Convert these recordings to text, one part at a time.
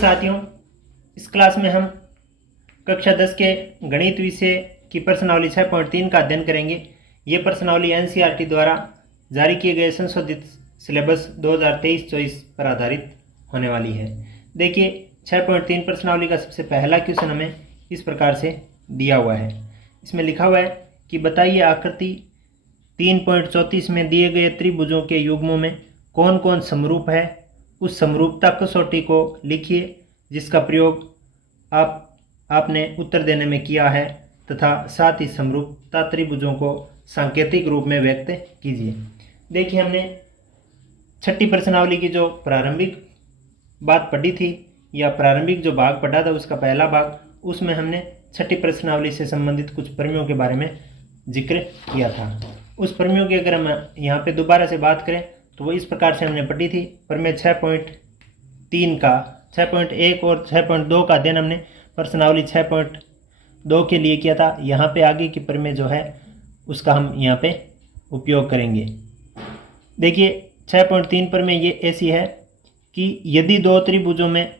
साथियों, इस क्लास में हम कक्षा 10 के गणित विषय की प्रश्नावली 6.3 का अध्ययन करेंगे। ये प्रश्नावली एनसीईआरटी द्वारा जारी किए गए संशोधित सिलेबस 2023-24 पर आधारित होने वाली है। देखिए, 6.3 प्रश्नावली का सबसे पहला क्वेश्चन हमें इस प्रकार से दिया हुआ है। इसमें लिखा हुआ है कि बताइए आकृति 3.34 में दिए गए त्रिभुजों के युग्मों में कौन कौन समरूप है। उस समरूपता कसौटी को लिखिए जिसका प्रयोग आपने उत्तर देने में किया है तथा साथ ही समरूपता त्रिभुजों को सांकेतिक रूप में व्यक्त कीजिए। देखिए, हमने छठी प्रश्नावली की जो प्रारंभिक बात पढ़ी थी या प्रारंभिक जो भाग पढ़ा था उसका पहला भाग, उसमें हमने छठी प्रश्नावली से संबंधित कुछ प्रमेयों के बारे में जिक्र किया था। उस प्रमेयों की अगर हम यहाँ पे दोबारा से बात करें तो वो इस प्रकार से हमने पढ़ी थी। प्रमेय 6.3 का 6.1 और 6.2 का अध्ययन हमने प्रश्नावली 6.2 के लिए किया था। यहाँ पे आगे की प्रमेय जो है उसका हम यहाँ पे उपयोग करेंगे। देखिए, 6.3 प्रमेय ये ऐसी है कि यदि दो त्रिभुजों में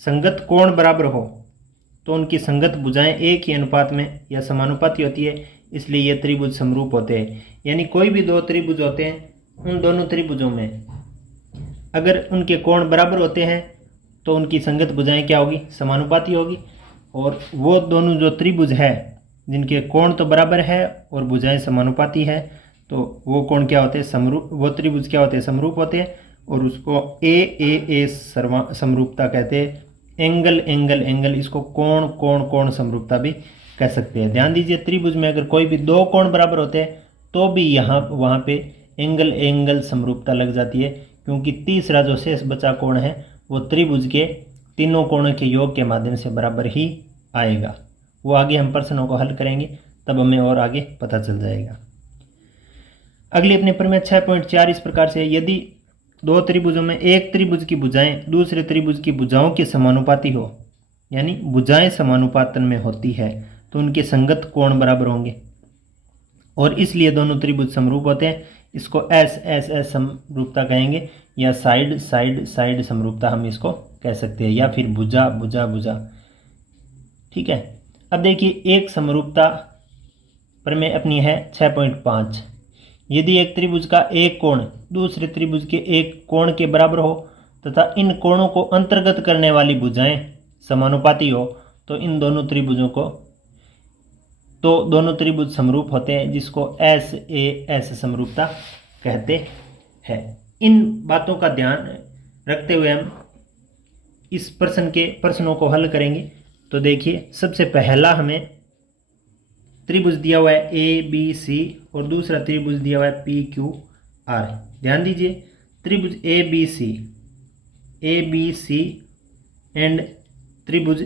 संगत कोण बराबर हो तो उनकी संगत भुजाएं एक ही अनुपात में या समानुपाती होती है, इसलिए ये त्रिभुज समरूप होते हैं। यानी कोई भी दो त्रिभुज होते हैं, उन दोनों त्रिभुजों में अगर उनके कोण बराबर होते हैं तो उनकी संगत भुजाएं क्या होगी, समानुपाती होगी। और वो दोनों जो त्रिभुज है जिनके कोण तो बराबर है और भुजाएं समानुपाती है, तो वो कोण क्या होते हैं, समरूप। वो त्रिभुज क्या होते हैं, समरूप होते हैं। और उसको ए समरूपता कहते हैं। एंगल एंगल एंगल, इसको कोण कोण कोण समरूपता भी कह सकते हैं। ध्यान दीजिए, त्रिभुज में अगर कोई भी दो कोण बराबर होते हैं तो भी वहाँ पे एंगल एंगल समरूपता लग जाती है, क्योंकि तीसरा जो शेष बचा कोण है वो त्रिभुज के तीनों कोणों के योग के माध्यम से बराबर ही आएगा। वो आगे हम प्रश्नों को हल करेंगे तब हमें और आगे पता चल जाएगा। अगली अपने प्रमेय 6.4 इस प्रकार से, यदि दो त्रिभुजों में एक त्रिभुज की भुजाएं दूसरे त्रिभुज की भुजाओं के समानुपाती हो, यानी भुजाएं समानुपातन में होती है, तो उनके संगत कोण बराबर होंगे और इसलिए दोनों त्रिभुज समरूप होते हैं। इसको एस समरूपता कहेंगे या साइड साइड साइड समरूपता हम इसको कह सकते हैं, या फिर भुजा भुजा भुजा। ठीक है। अब देखिए, एक समरूपता प्रमेय अपनी है 6.5। यदि एक त्रिभुज का एक कोण दूसरे त्रिभुज के एक कोण के बराबर हो तथा इन कोणों को अंतर्गत करने वाली भुजाएं समानुपाती हो तो दोनों त्रिभुज समरूप होते हैं, जिसको एस समरूपता कहते हैं। इन बातों का ध्यान रखते हुए हम इस प्रश्नों को हल करेंगे। तो देखिए, सबसे पहला हमें त्रिभुज दिया हुआ है ए बी सी और दूसरा त्रिभुज दिया हुआ है पी क्यू आर। ध्यान दीजिए, त्रिभुज ए बी सी एंड त्रिभुज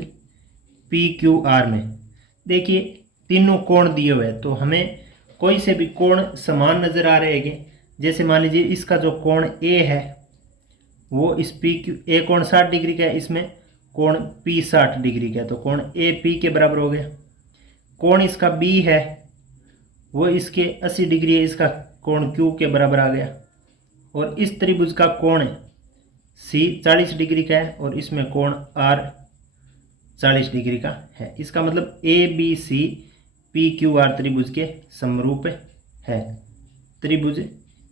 पी क्यू आर में देखिए तीनों कोण दिए हुए हैं, तो हमें कोई से भी कोण समान नज़र आ रहे हैं। जैसे मान लीजिए, इसका जो कोण ए है वो इस पी क्यू ए कोण 60 डिग्री का है, इसमें कोण पी 60 डिग्री का है, तो कोण ए पी के बराबर हो गया। कोण इसका बी है वो इसके 80 डिग्री है, इसका कोण क्यू के बराबर आ गया। और इस त्रिभुज का कोण सी 40 डिग्री का है और इसमें कोण आर 40 डिग्री का है। इसका मतलब A B C P Q R त्रिभुज के समरूप है। त्रिभुज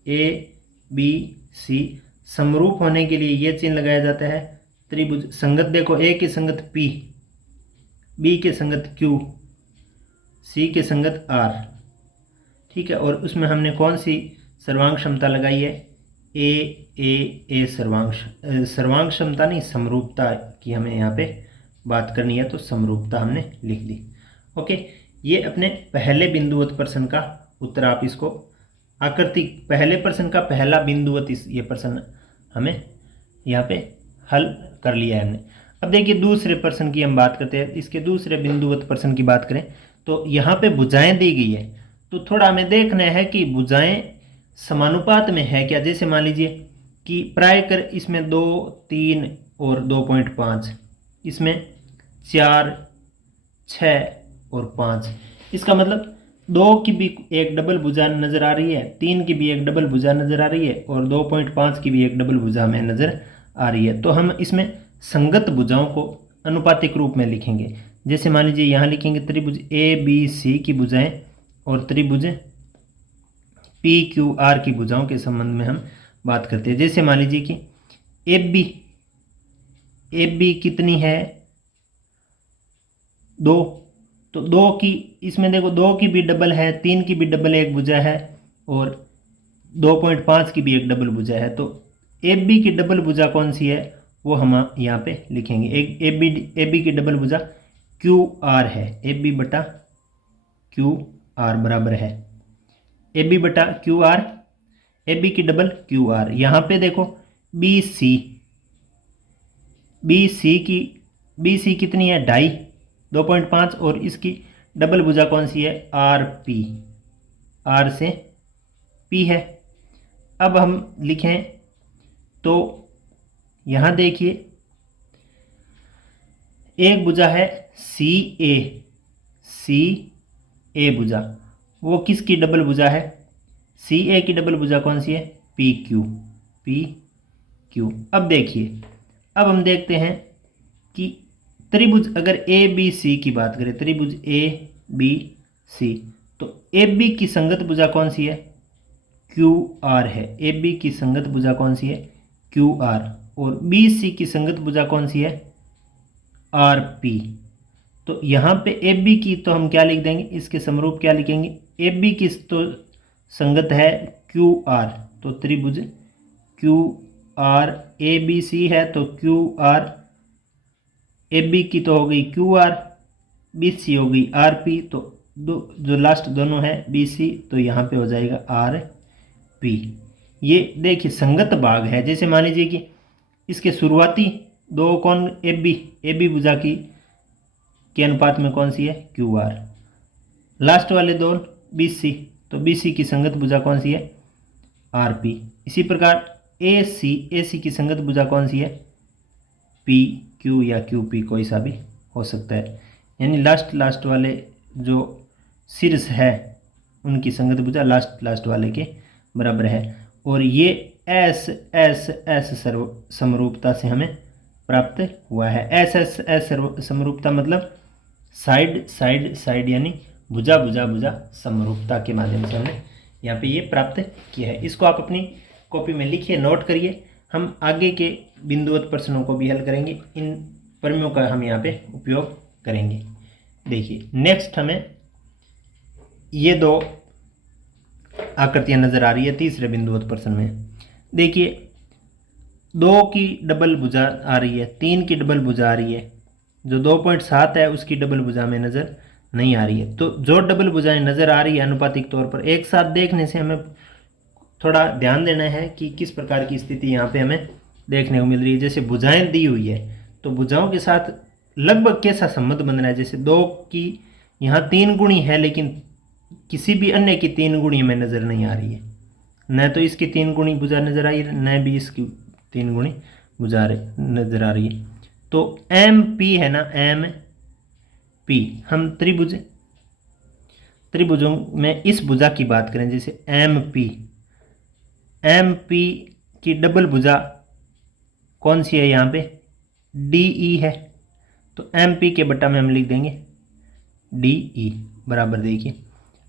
ए बी सी समरूप होने के लिए ये चिन्ह लगाया जाता है। त्रिभुज संगत, देखो, ए के संगत पी, बी के संगत क्यू, सी के संगत आर। ठीक है। और उसमें हमने कौन सी सर्वांग क्षमता लगाई है, ए सर्वांग क्षमता नहीं, समरूपता की हमें यहाँ पे बात करनी है, तो समरूपता हमने लिख दी। ओके, ये अपने पहले बिंदुवत प्रश्न का उत्तर। आप इसको आकृति पहले प्रश्न का पहला बिंदुवत ये प्रश्न हमें यहाँ पे हल कर लिया है हमने। अब देखिए, दूसरे प्रश्न की हम बात करते हैं। इसके दूसरे बिंदुवत प्रश्न की बात करें तो यहाँ पे भुजाएं दी गई है, तो थोड़ा हमें देखना है कि भुजाएं समानुपात में है क्या। जैसे मान लीजिए कि प्राय कर इसमें 2, 3 और 2.5, इसमें 4, 6 और 5। इसका मतलब 2 की भी एक डबल भुजा नज़र आ रही है, 3 की भी एक डबल भुजा नज़र आ रही है और 2.5 की भी एक डबल भुजा में नज़र आ रही है। तो हम इसमें संगत भुजाओं को अनुपातिक रूप में लिखेंगे। जैसे मान लीजिए यहाँ लिखेंगे त्रिभुज ए बी सी की भुजाएं और त्रिभुज पी क्यू आर की भुजाओं के संबंध में हम बात करते हैं। जैसे मान लीजिए कि ए बी कितनी है 2, तो 2 की, इसमें देखो 2 की भी डबल है, 3 की भी डबल एक भुजा है और 2.5 की भी एक डबल भुजा है। तो ए बी की डबल भुजा कौन सी है वो हम यहाँ पे लिखेंगे। एक ए बी की डबल भुजा क्यू आर है। ए बी बटा क्यू आर बराबर है ए बी बटा क्यू आर, ए बी की डबल क्यू आर। यहाँ पे देखो बी सी कितनी है 2.5, 2.5 और इसकी डबल भुजा कौन सी है आर पी, आर से पी है। अब हम लिखें तो यहाँ देखिए एक भुजा है सी ए भुजा, वो किसकी डबल भुजा है सी ए की डबल भुजा कौन सी है पी क्यू। अब देखिए, अब हम देखते हैं कि त्रिभुज अगर ए बी सी की बात करें, त्रिभुज ए बी सी, तो ए बी की संगत भुजा कौन सी है क्यू आर है। ए बी की संगत भुजा कौन सी है क्यू आर, और बी सी की संगत भुजा कौन सी है आर पी। तो यहाँ पे ए बी की तो हम क्या लिख देंगे, इसके समरूप क्या लिखेंगे, ए बी की तो संगत है क्यू आर, तो त्रिभुज Q R A B C है, तो क्यू आर ए बी की तो हो गई क्यू आर, बी सी हो गई आर पी, तो जो लास्ट दोनों है बी सी, तो यहाँ पे हो जाएगा आर पी। ये देखिए संगत भाग है। जैसे मान लीजिए कि इसके शुरुआती दो कौन ए बी भुजा की के अनुपात में कौन सी है क्यू आर, लास्ट वाले दो बी सी, तो बी सी की संगत भुजा कौन सी है आर पी। इसी प्रकार ए सी की संगत भुजा कौन सी है पी क्यू या क्यू पी, कोई सा भी हो सकता है। यानी लास्ट वाले जो शीर्ष है उनकी संगत भुजा लास्ट वाले के बराबर है। और ये एस समरूपता से हमें प्राप्त हुआ है। एस समरूपता मतलब साइड यानी भुजा समरूपता के माध्यम से हमने यहाँ पे ये प्राप्त किया है। इसको आप अपनी कॉपी में लिखिए, नोट करिए। हम आगे के बिंदुवत प्रश्नों को भी हल करेंगे, इन प्रमेयों का हम यहाँ पे उपयोग करेंगे। देखिए नेक्स्ट हमें ये दो आकृतियाँ नज़र आ रही है तीसरे बिंदुवत प्रश्न में। देखिए 2 की डबल भुजा आ रही है, 3 की डबल भुजा आ रही है, जो 2.7 है उसकी डबल भुजा में नज़र नहीं आ रही है। तो जो डबल भुजाएं नज़र आ रही है अनुपातिक तौर पर, एक साथ देखने से हमें थोड़ा ध्यान देना है कि किस प्रकार की स्थिति यहाँ पे हमें देखने को मिल रही है। जैसे भुजाएं दी हुई है तो भुजाओं के साथ लगभग कैसा संबंध बन रहा है। जैसे 2 की यहाँ 3 गुणी है, लेकिन किसी भी अन्य की 3 गुणी में नज़र नहीं आ रही है, न तो इसकी 3 गुणी भुजा नज़र आई है, न भी इसकी 3 गुणी भुजा नज़र आ रही है। तो एम पी है ना, एम पी, हम त्रिभुजों में इस भुजा की बात करें, जैसे एम पी की डबल भुजा कौन सी है यहाँ पे डी ई है, तो एम पी के बटा में हम लिख देंगे डी ई बराबर। देखिए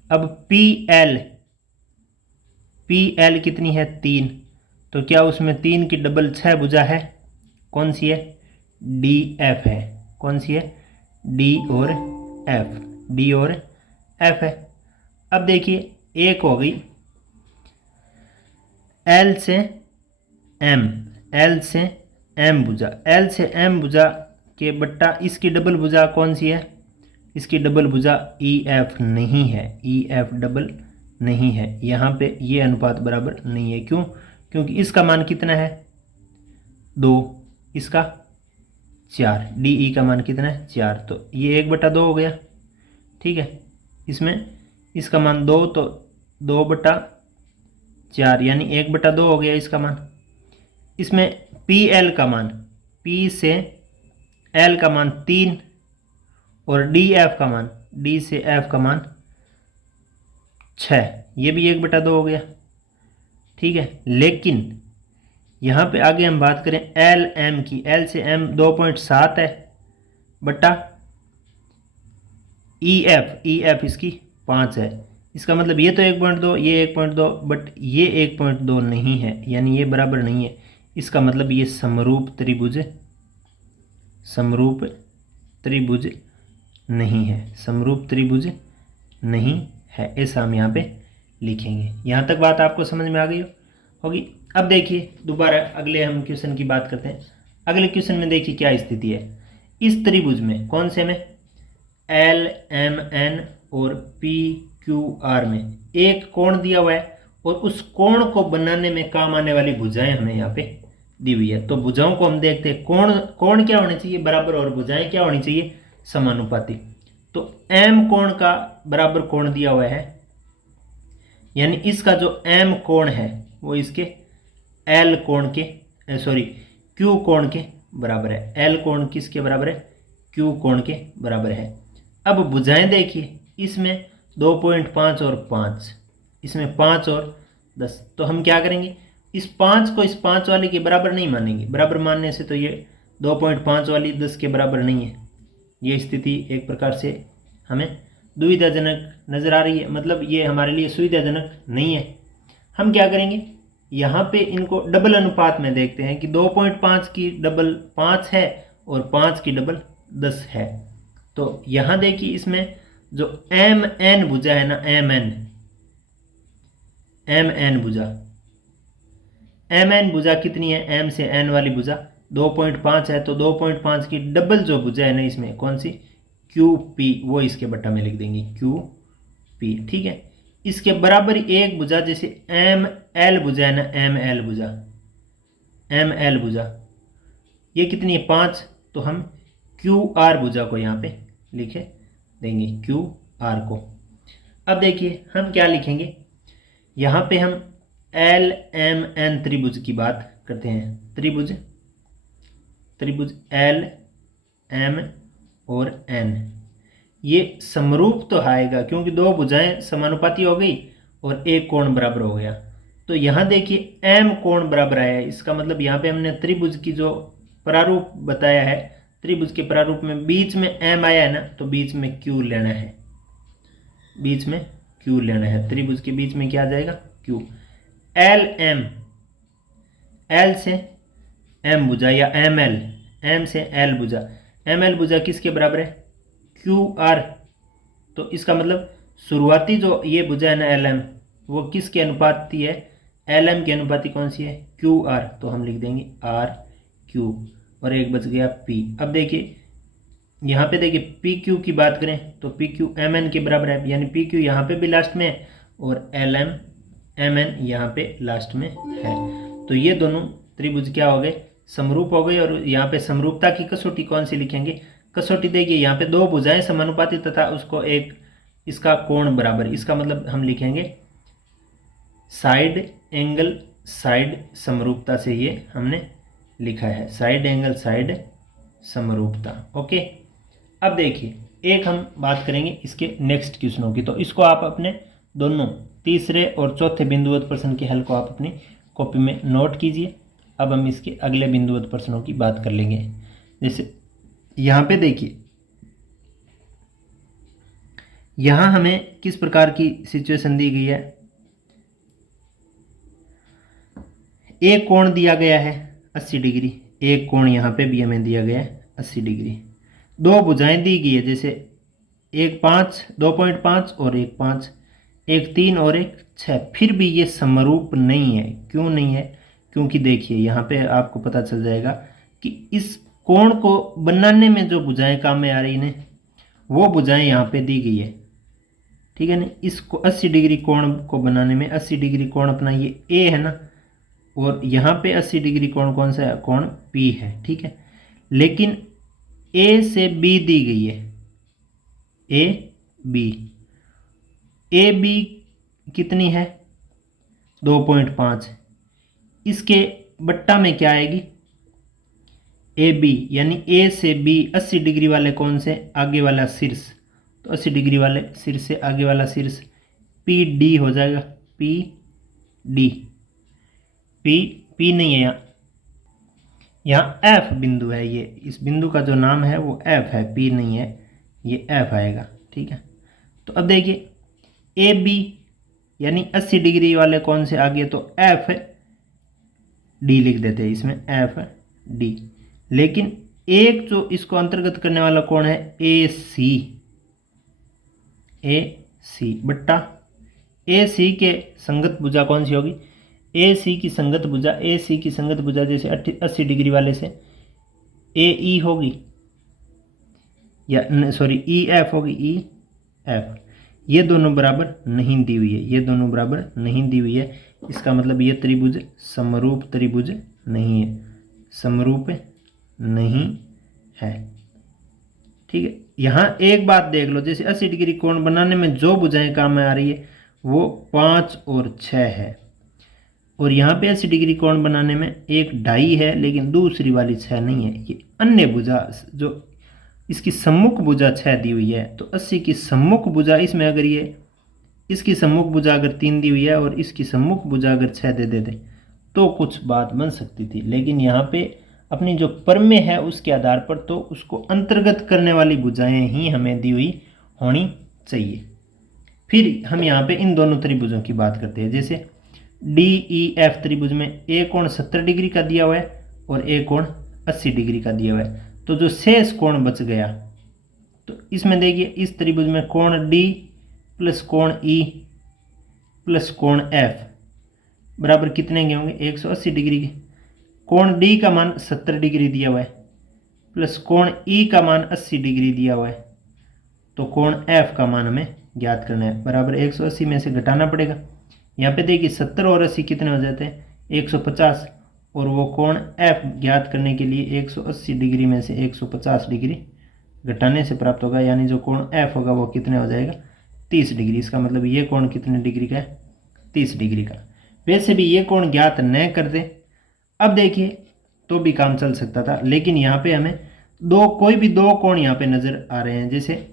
अब पी एल कितनी है 3, तो क्या उसमें 3 की डबल 6 भुजा है, कौन सी है डी एफ है, कौन सी है डी और एफ है। अब देखिए एक हो गई एल से एम भुजा के बट्टा इसकी डबल भुजा कौन सी है, इसकी डबल भुजा ई एफ नहीं है, ई एफ डबल नहीं है। यहाँ पे ये अनुपात बराबर नहीं है। क्यों? क्योंकि इसका मान कितना है 2, इसका 4, डी ई का मान कितना है 4, तो ये 1/2 हो गया। ठीक है, इसमें इसका मान 2, तो 2/4 यानी 1/2 हो गया इसका मान। इसमें पी एल का मान, पी से एल का मान 3 और डी एफ का मान, डी से एफ का मान 6, ये भी 1/2 हो गया। ठीक है, लेकिन यहाँ पे आगे हम बात करें एल एम की, एल से एम 2.7 है बटा ई एफ इसकी 5 है। इसका मतलब ये तो 1.2, ये 1.2, बट ये 1.2 नहीं है, यानी ये बराबर नहीं है। इसका मतलब ये समरूप त्रिभुज नहीं है, समरूप त्रिभुज नहीं है, ऐसा हम यहाँ पे लिखेंगे। यहाँ तक बात आपको समझ में आ गई होगी। अब देखिए दोबारा अगले हम क्वेश्चन की बात करते हैं। अगले क्वेश्चन में देखिए क्या स्थिति है। इस त्रिभुज में, कौन से में, एल एम एन और पी क्यू आर में एक कोण दिया हुआ है और उस कोण को बनाने में काम आने वाली भुजाएं हमें यहाँ पे दी हुई है। तो भुजाओं को हम देखते हैं। कोण क्या होने चाहिए, बराबर, और भुजाएं क्या होनी चाहिए, समानुपाती। तो एम कोण का बराबर कोण दिया हुआ है, यानी इसका जो एम कोण है वो इसके एल कोण के क्यू कोण के बराबर है। एल कोण किसके बराबर है, क्यू कोण के बराबर है। अब भुजाएं देखिए, इसमें 2.5 और 5, इसमें 5 और 10। तो हम क्या करेंगे, इस 5 को इस 5 वाले के बराबर नहीं मानेंगे। बराबर मानने से तो ये 2.5 वाली 10 के बराबर नहीं है। ये स्थिति एक प्रकार से हमें दुविधाजनक नज़र आ रही है, मतलब ये हमारे लिए सुविधाजनक नहीं है। हम क्या करेंगे, यहाँ पे इनको डबल अनुपात में देखते हैं कि 2.5 की डबल 5 है और 5 की डबल 10 है। तो यहाँ देखिए इसमें जो एम एन भुजा है ना, एम एन भुजा कितनी है, एम से एन वाली भुजा 2.5 है। तो 2.5 की डबल जो भुजा है ना इसमें, कौन सी, क्यू पी, वो इसके बट्टा में लिख देंगे क्यू पी। ठीक है, इसके बराबर एक भुजा जैसे एम एल भुजा है ना, एम एल भुजा ये कितनी है, 5। तो हम क्यू आर भुजा को यहाँ पे लिखे देंगे, क्यू आर को। अब देखिए हम क्या लिखेंगे, यहाँ पे हम एल एम एन त्रिभुज की बात करते हैं। त्रिभुज एल एम और एन, ये समरूप तो आएगा क्योंकि दो भुजाएं समानुपाती हो गई और एक कोण बराबर हो गया। तो यहाँ देखिए एम कोण बराबर आया है। इसका मतलब यहाँ पे हमने त्रिभुज की जो प्रारूप बताया है, त्रिभुज के प्रारूप में बीच में एम आया है ना, तो बीच में क्यू लेना है, बीच में क्यू लेना है। त्रिभुज के बीच में क्या आ जाएगा, क्यू। एल एम, एल से एम भुजा या एम एल, एम से एल भुजा, एम एल भुजा किसके बराबर है, क्यू आर। तो इसका मतलब शुरुआती जो ये भुजा है ना एल एम, वो किसके अनुपाती है, एल एम की अनुपाती कौन सी है, क्यू आर। तो हम लिख देंगे आर क्यू और एक बच गया पी। अब देखिए यहाँ पे देखिए पी क्यू की बात करें तो पी क्यू एम एन के बराबर है, यानी पी क्यू यहाँ पे भी लास्ट में है और एल एम एम एन यहाँ पे लास्ट में है। तो ये दोनों त्रिभुज क्या हो गए, समरूप हो गए। और यहाँ पे समरूपता की कसौटी कौन सी लिखेंगे, कसौटी देखिए यहाँ पे दो भुजाएं समानुपाती तथा उसको एक इसका कोण बराबर, इसका मतलब हम लिखेंगे साइड एंगल साइड समरूपता से ये हमने लिखा है, साइड एंगल साइड समरूपता। ओके, अब देखिए एक हम बात करेंगे इसके नेक्स्ट क्वेश्चनों की। तो इसको आप अपने दोनों तीसरे और चौथे बिंदुवत प्रश्न के हल को आप अपनी कॉपी में नोट कीजिए। अब हम इसके अगले बिंदुवत प्रश्नों की बात कर लेंगे। जैसे यहाँ पे देखिए, यहाँ हमें किस प्रकार की सिचुएशन दी गई है, एक कोण दिया गया है 80 डिग्री, एक कोण यहाँ पे भी हमें दिया गया है 80 डिग्री। दो भुजाएं दी गई है, जैसे एक 5, 2.5 और एक 5, एक 3 और एक 6। फिर भी ये समरूप नहीं है। क्यों नहीं है, क्योंकि देखिए यहाँ पे आपको पता चल जाएगा कि इस कोण को बनाने में जो भुजाएं काम में आ रही हैं वो भुजाएं यहाँ पे दी गई है, ठीक है ना। इसको 80 डिग्री कोण को बनाने में 80 डिग्री कोण अपना ये ए है ना, और यहाँ पे 80 डिग्री कोण कौन सा है, कोण पी है, ठीक है। लेकिन ए से बी दी गई है, ए बी कितनी है 2.5। इसके बट्टा में क्या आएगी, ए बी, यानी ए से बी 80 डिग्री वाले कौन से, आगे वाला शीर्ष। तो 80 डिग्री वाले शीर्ष से आगे वाला शीर्ष पी डी हो जाएगा, पी डी, पी नहीं है यहाँ, यहाँ एफ बिंदु है, ये इस बिंदु का जो नाम है वो एफ है, पी नहीं है, ये एफ आएगा। ठीक है, तो अब देखिए ए बी यानी 80 डिग्री वाले कौन से आगे, तो एफ डी लिख देते हैं इसमें, एफ डी। लेकिन एक जो इसको अंतर्गत करने वाला कौन है, ए सी, ए सी बट्टा ए सी के संगत भुजा कौन सी होगी, ए सी की संगत भुजा, ए सी की संगत भुजा जैसे 80 डिग्री वाले से ए ई होगी, या सॉरी ई एफ होगी, ई एफ। ये दोनों बराबर नहीं दी हुई है, ये दोनों बराबर नहीं दी हुई है, इसका मतलब ये त्रिभुज समरूप त्रिभुज नहीं है, समरूप नहीं है। ठीक है, यहाँ एक बात देख लो, जैसे 80 डिग्री कोण बनाने में जो भुजाएं काम में आ रही है वो 5 और 6 है, और यहाँ पे 80 डिग्री कोण बनाने में एक ढाई है, लेकिन दूसरी वाली 6 नहीं है, ये अन्य भुजा जो इसकी सम्मुख भुजा 6 दी हुई है। तो 80 की सम्मुख भुजा, इसमें अगर ये इसकी सम्मुख भुजा अगर 3 दी हुई है और इसकी सम्मुख भुजा अगर 6 दे देते तो कुछ बात बन सकती थी, लेकिन यहाँ पे अपनी जो परमेय है उसके आधार पर तो उसको अंतर्गत करने वाली भुजाएं ही हमें दी हुई होनी चाहिए। फिर हम यहाँ पे इन दोनों त्रिभुजों की बात करते हैं, जैसे डी ई एफ त्रिभुज में ए कोण 70 डिग्री का दिया हुआ है और ए कोण 80 डिग्री का दिया हुआ है, तो जो शेष कोण बच गया, तो इसमें देखिए इस त्रिभुज में कोण डी प्लस कोण ई प्लस कोण एफ बराबर कितने के होंगे, 180 डिग्री के। कोण डी का मान 70 डिग्री दिया हुआ है प्लस कोण ई का मान 80 डिग्री दिया हुआ है, तो कोण एफ का मान हमें ज्ञात करना है, बराबर 180 में से घटाना पड़ेगा। यहाँ पे देखिए 70 और 80 कितने हो जाते हैं, 150, और वो कोण एफ ज्ञात करने के लिए 180 डिग्री में से 150 डिग्री घटाने से प्राप्त होगा, यानी जो कोण एफ होगा वो कितने हो जाएगा, 30 डिग्री। इसका मतलब ये कोण कितने डिग्री का है, 30 डिग्री का। वैसे भी ये कोण ज्ञात न कर दे, अब देखिए तो भी काम चल सकता था, लेकिन यहाँ पे हमें कोई भी दो कोण यहाँ पे नज़र आ रहे हैं, जैसे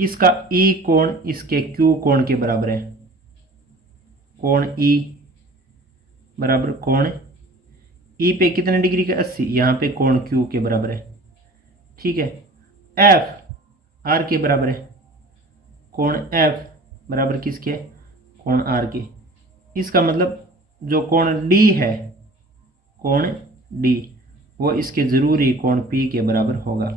इसका ई कोण इसके क्यू कोण के बराबर है, कोण ई बराबर कोण ई पे कितने डिग्री का, 80, यहाँ पे कोण क्यू के बराबर है। ठीक है, एफ आर के बराबर है, कोण एफ बराबर किसके, कोण आर के। इसका मतलब जो कोण डी है, कोण डी वो इसके जरूरी कोण पी के बराबर होगा।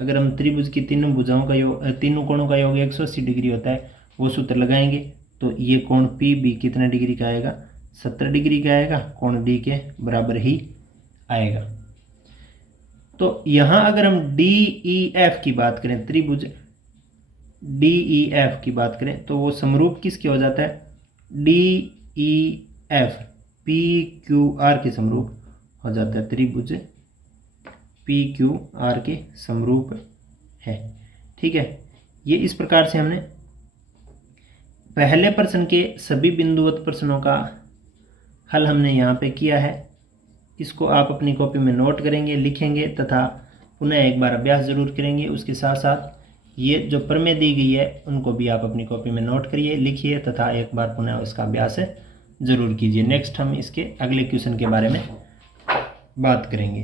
अगर हम त्रिभुज की तीनों भुजाओं का योग, तीनों कोणों का योग 180 डिग्री होता है, वो सूत्र लगाएंगे तो ये कोण पी भी कितने डिग्री का आएगा, 70 डिग्री का आएगा, कोण डी के बराबर ही आएगा। तो यहाँ अगर हम डी ई एफ की बात करें, त्रिभुज डी ई एफ की बात करें, तो वो समरूप किसके हो जाता है, D E F P Q are के समरूप हो जाता है, त्रिभुज पी क्यू आर के समरूप है। ठीक है, ये इस प्रकार से हमने पहले प्रश्न के सभी बिंदुवत प्रश्नों का हल हमने यहाँ पे किया है। इसको आप अपनी कॉपी में नोट करेंगे, लिखेंगे तथा पुनः एक बार अभ्यास जरूर करेंगे। उसके साथ साथ ये जो प्रमेय दी गई है उनको भी आप अपनी कॉपी में नोट करिए, लिखिए तथा एक बार पुनः इसका अभ्यास जरूर कीजिए। नेक्स्ट हम इसके अगले क्वेश्चन के बारे में बात करेंगे।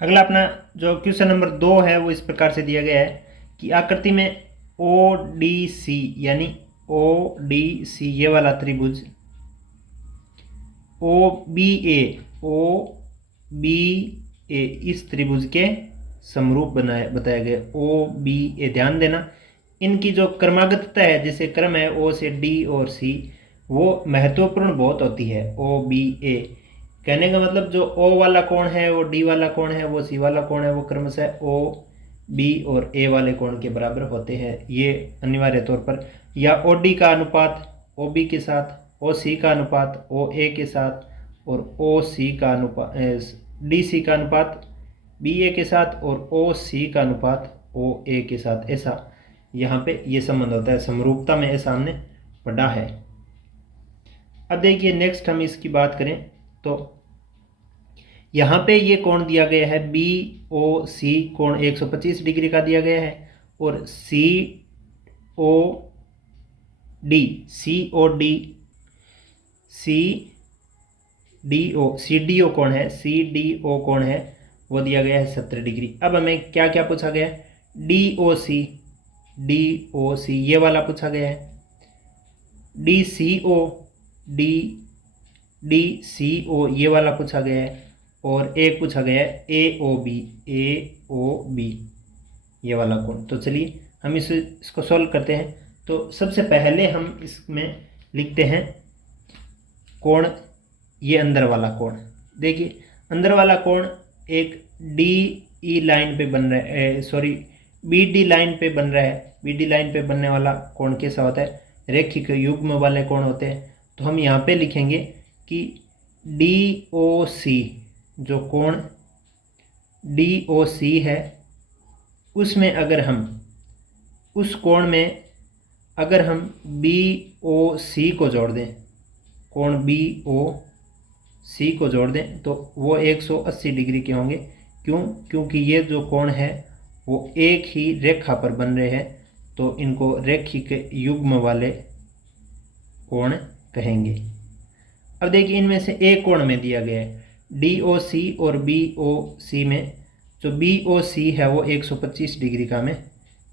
अगला अपना जो क्वेश्चन नंबर 2 है वो इस प्रकार से दिया गया है कि आकृति में ओ डी सी यानी ओ डी सी ये वाला त्रिभुज ओ बी ए इस त्रिभुज के समरूप बताया गया। ओ बी ए, ध्यान देना इनकी जो क्रमागतता है, जैसे क्रम है ओ से डी और सी, वो महत्वपूर्ण बहुत होती है। ओ बी ए कहने का मतलब जो ओ वाला कोण है, वो डी वाला कोण है, वो सी वाला कोण है, वो क्रमशः ओ बी और ए वाले कोण के बराबर होते हैं। ये अनिवार्य तौर पर, या ओ डी का अनुपात ओ बी के साथ, ओ सी का अनुपात ओ ए के साथ, और ओ सी का अनुपात डी सी का अनुपात बी ए के साथ, और ओ सी का अनुपात ओ ए के साथ, ऐसा यहाँ पे ये संबंध होता है। समरूपता में ऐसा हमने पढ़ा है। अब देखिए नेक्स्ट हम इसकी बात करें तो यहाँ पे ये कोण दिया गया है बी ओ सी, कोण 125 डिग्री का दिया गया है, और सी ओ डी CDO कोण है, CDO कोण है वो दिया गया है 70 डिग्री। अब हमें क्या क्या पूछा गया है, DOC ये वाला पूछा गया है, DCO ये वाला पूछा गया है, और एक पूछा गया है AOB ये वाला कोण। तो चलिए हम इसको सॉल्व करते हैं। तो सबसे पहले हम इसमें लिखते हैं कोण, ये अंदर वाला कोण। देखिए अंदर वाला कोण एक DE लाइन पे बन रहा है, सॉरी BD लाइन पे बन रहा है। BD लाइन पे बनने वाला कोण कैसा होता है, रेखिक युग्म वाले कोण होते हैं। तो हम यहाँ पे लिखेंगे कि DOC जो कोण DOC है उसमें अगर हम उस कोण में अगर हम BOC को जोड़ दें, कोण BOC को जोड़ दें तो वो 180 डिग्री के होंगे। क्यों? क्योंकि ये जो कोण है वो एक ही रेखा पर बन रहे हैं, तो इनको रेखिक युग्म वाले कोण कहेंगे। अब देखिए इनमें से एक कोण में दिया गया है DOC और BOC में, जो BOC है वो 125 डिग्री का हमें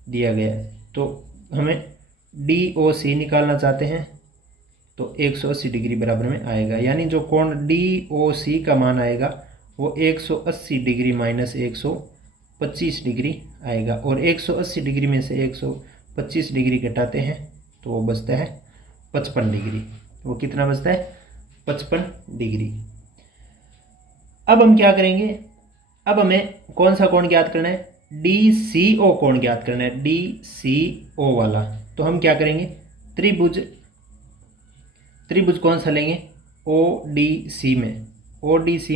दिया गया है। तो हमें DOC निकालना चाहते हैं तो 180 डिग्री बराबर में आएगा, यानी जो कोण DOC का मान आएगा वो 180 डिग्री माइनस 125 डिग्री आएगा। और 180 डिग्री में से 125 डिग्री घटाते हैं तो वो बचता है 55 डिग्री। वो कितना बचता है, 55 डिग्री। अब हम क्या करेंगे, अब हमें कौन सा कोण ज्ञात करना है, DCO कोण ज्ञात करना है, DCO वाला। तो हम क्या करेंगे, त्रिभुज कौन सा लेंगे, ODC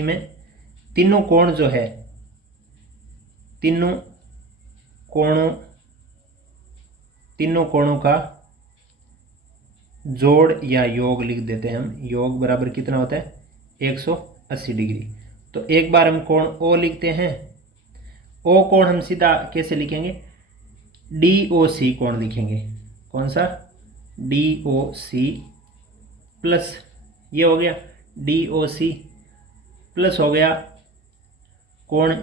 में तीनों कोण जो है, तीनों कोणों का जोड़ या योग लिख देते हैं हम। योग बराबर कितना होता है, 180 डिग्री। तो एक बार हम कोण O लिखते हैं। O कोण हम सीधा कैसे लिखेंगे, DOC कोण लिखेंगे। कौन सा, DOC प्लस ये हो गया DOC प्लस हो गया कोण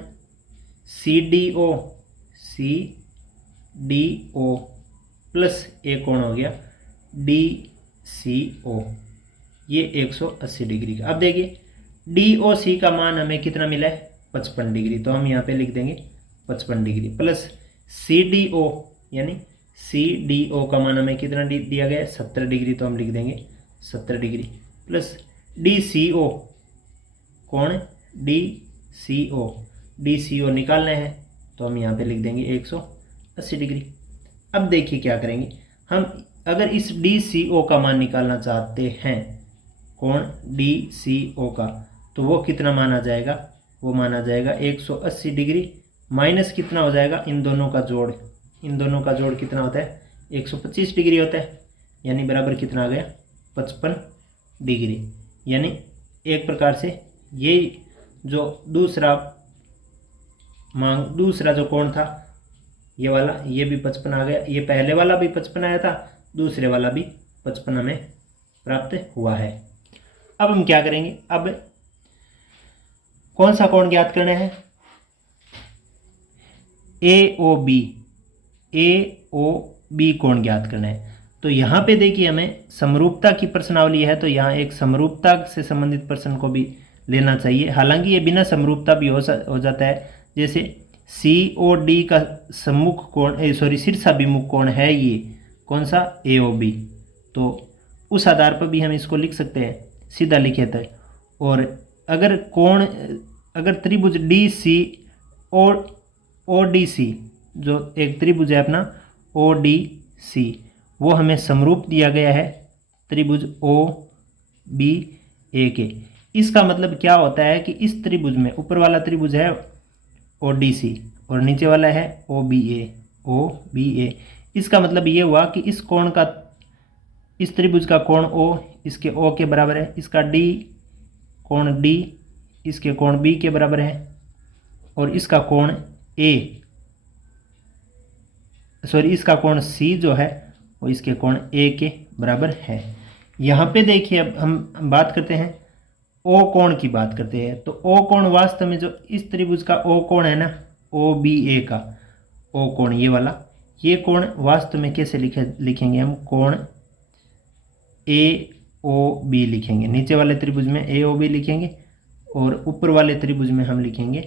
CDO प्लस एक कोण हो गया DCO, ये 180 डिग्री का। अब देखिए DOC का मान हमें कितना मिला है, 55 डिग्री। तो हम यहाँ पे लिख देंगे 55 डिग्री प्लस CDO, यानी CDO का मान हमें कितना दिया गया है, 70 डिग्री। तो हम लिख देंगे 70 डिग्री प्लस DCO, कोण DCO निकालना है तो हम यहाँ पे लिख देंगे 180 डिग्री। अब देखिए क्या करेंगे हम, अगर इस DCO का मान निकालना चाहते हैं, कोण DCO का, तो वो कितना माना जाएगा, वो माना जाएगा 180 डिग्री माइनस कितना हो जाएगा, इन दोनों का जोड़ कितना होता है, 125 डिग्री होता है, यानी बराबर कितना आ गया, 55 डिग्री। यानी एक प्रकार से ये जो दूसरा जो कोण था ये वाला, ये भी 55 आ गया, ये पहले वाला भी 55 आया था, दूसरे वाला भी 55 हमें प्राप्त हुआ है। अब हम क्या करेंगे, अब कौन सा कोण ज्ञात करना है, AOB कोण ज्ञात करना है। तो यहाँ पे देखिए हमें समरूपता की प्रश्नावली है, तो यहाँ एक समरूपता से संबंधित प्रश्न को भी लेना चाहिए। हालांकि ये बिना समरूपता भी हो जाता है, जैसे COD का सम्मुख कोण शीर्षाभिमुख कोण है ये कौन सा, AOB। तो उस आधार पर भी हम इसको लिख सकते हैं, सीधा लिखे तो। और अगर त्रिभुज ODC जो एक त्रिभुज है अपना ODC, वो हमें समरूप दिया गया है त्रिभुज OBA के। इसका मतलब क्या होता है कि इस त्रिभुज में ऊपर वाला त्रिभुज है ODC और नीचे वाला है OBA। इसका मतलब ये हुआ कि इस त्रिभुज का कोण O इसके O के बराबर है, इसका कोण D इसके कोण B के बराबर है, और इसका कोण इसका कोण C जो है वो इसके कोण A के बराबर है। यहाँ पे देखिए अब हम बात करते हैं ओ कोण की बात करते हैं। तो ओ कोण वास्तव में जो इस त्रिभुज का ओ कोण है ना, ओ बी ए का ओ कोण, ये वाला, ये कोण वास्तव में कैसे लिखेंगे हम, कोण ए ओ बी लिखेंगे। नीचे वाले त्रिभुज में ए ओ बी लिखेंगे और ऊपर वाले त्रिभुज में हम लिखेंगे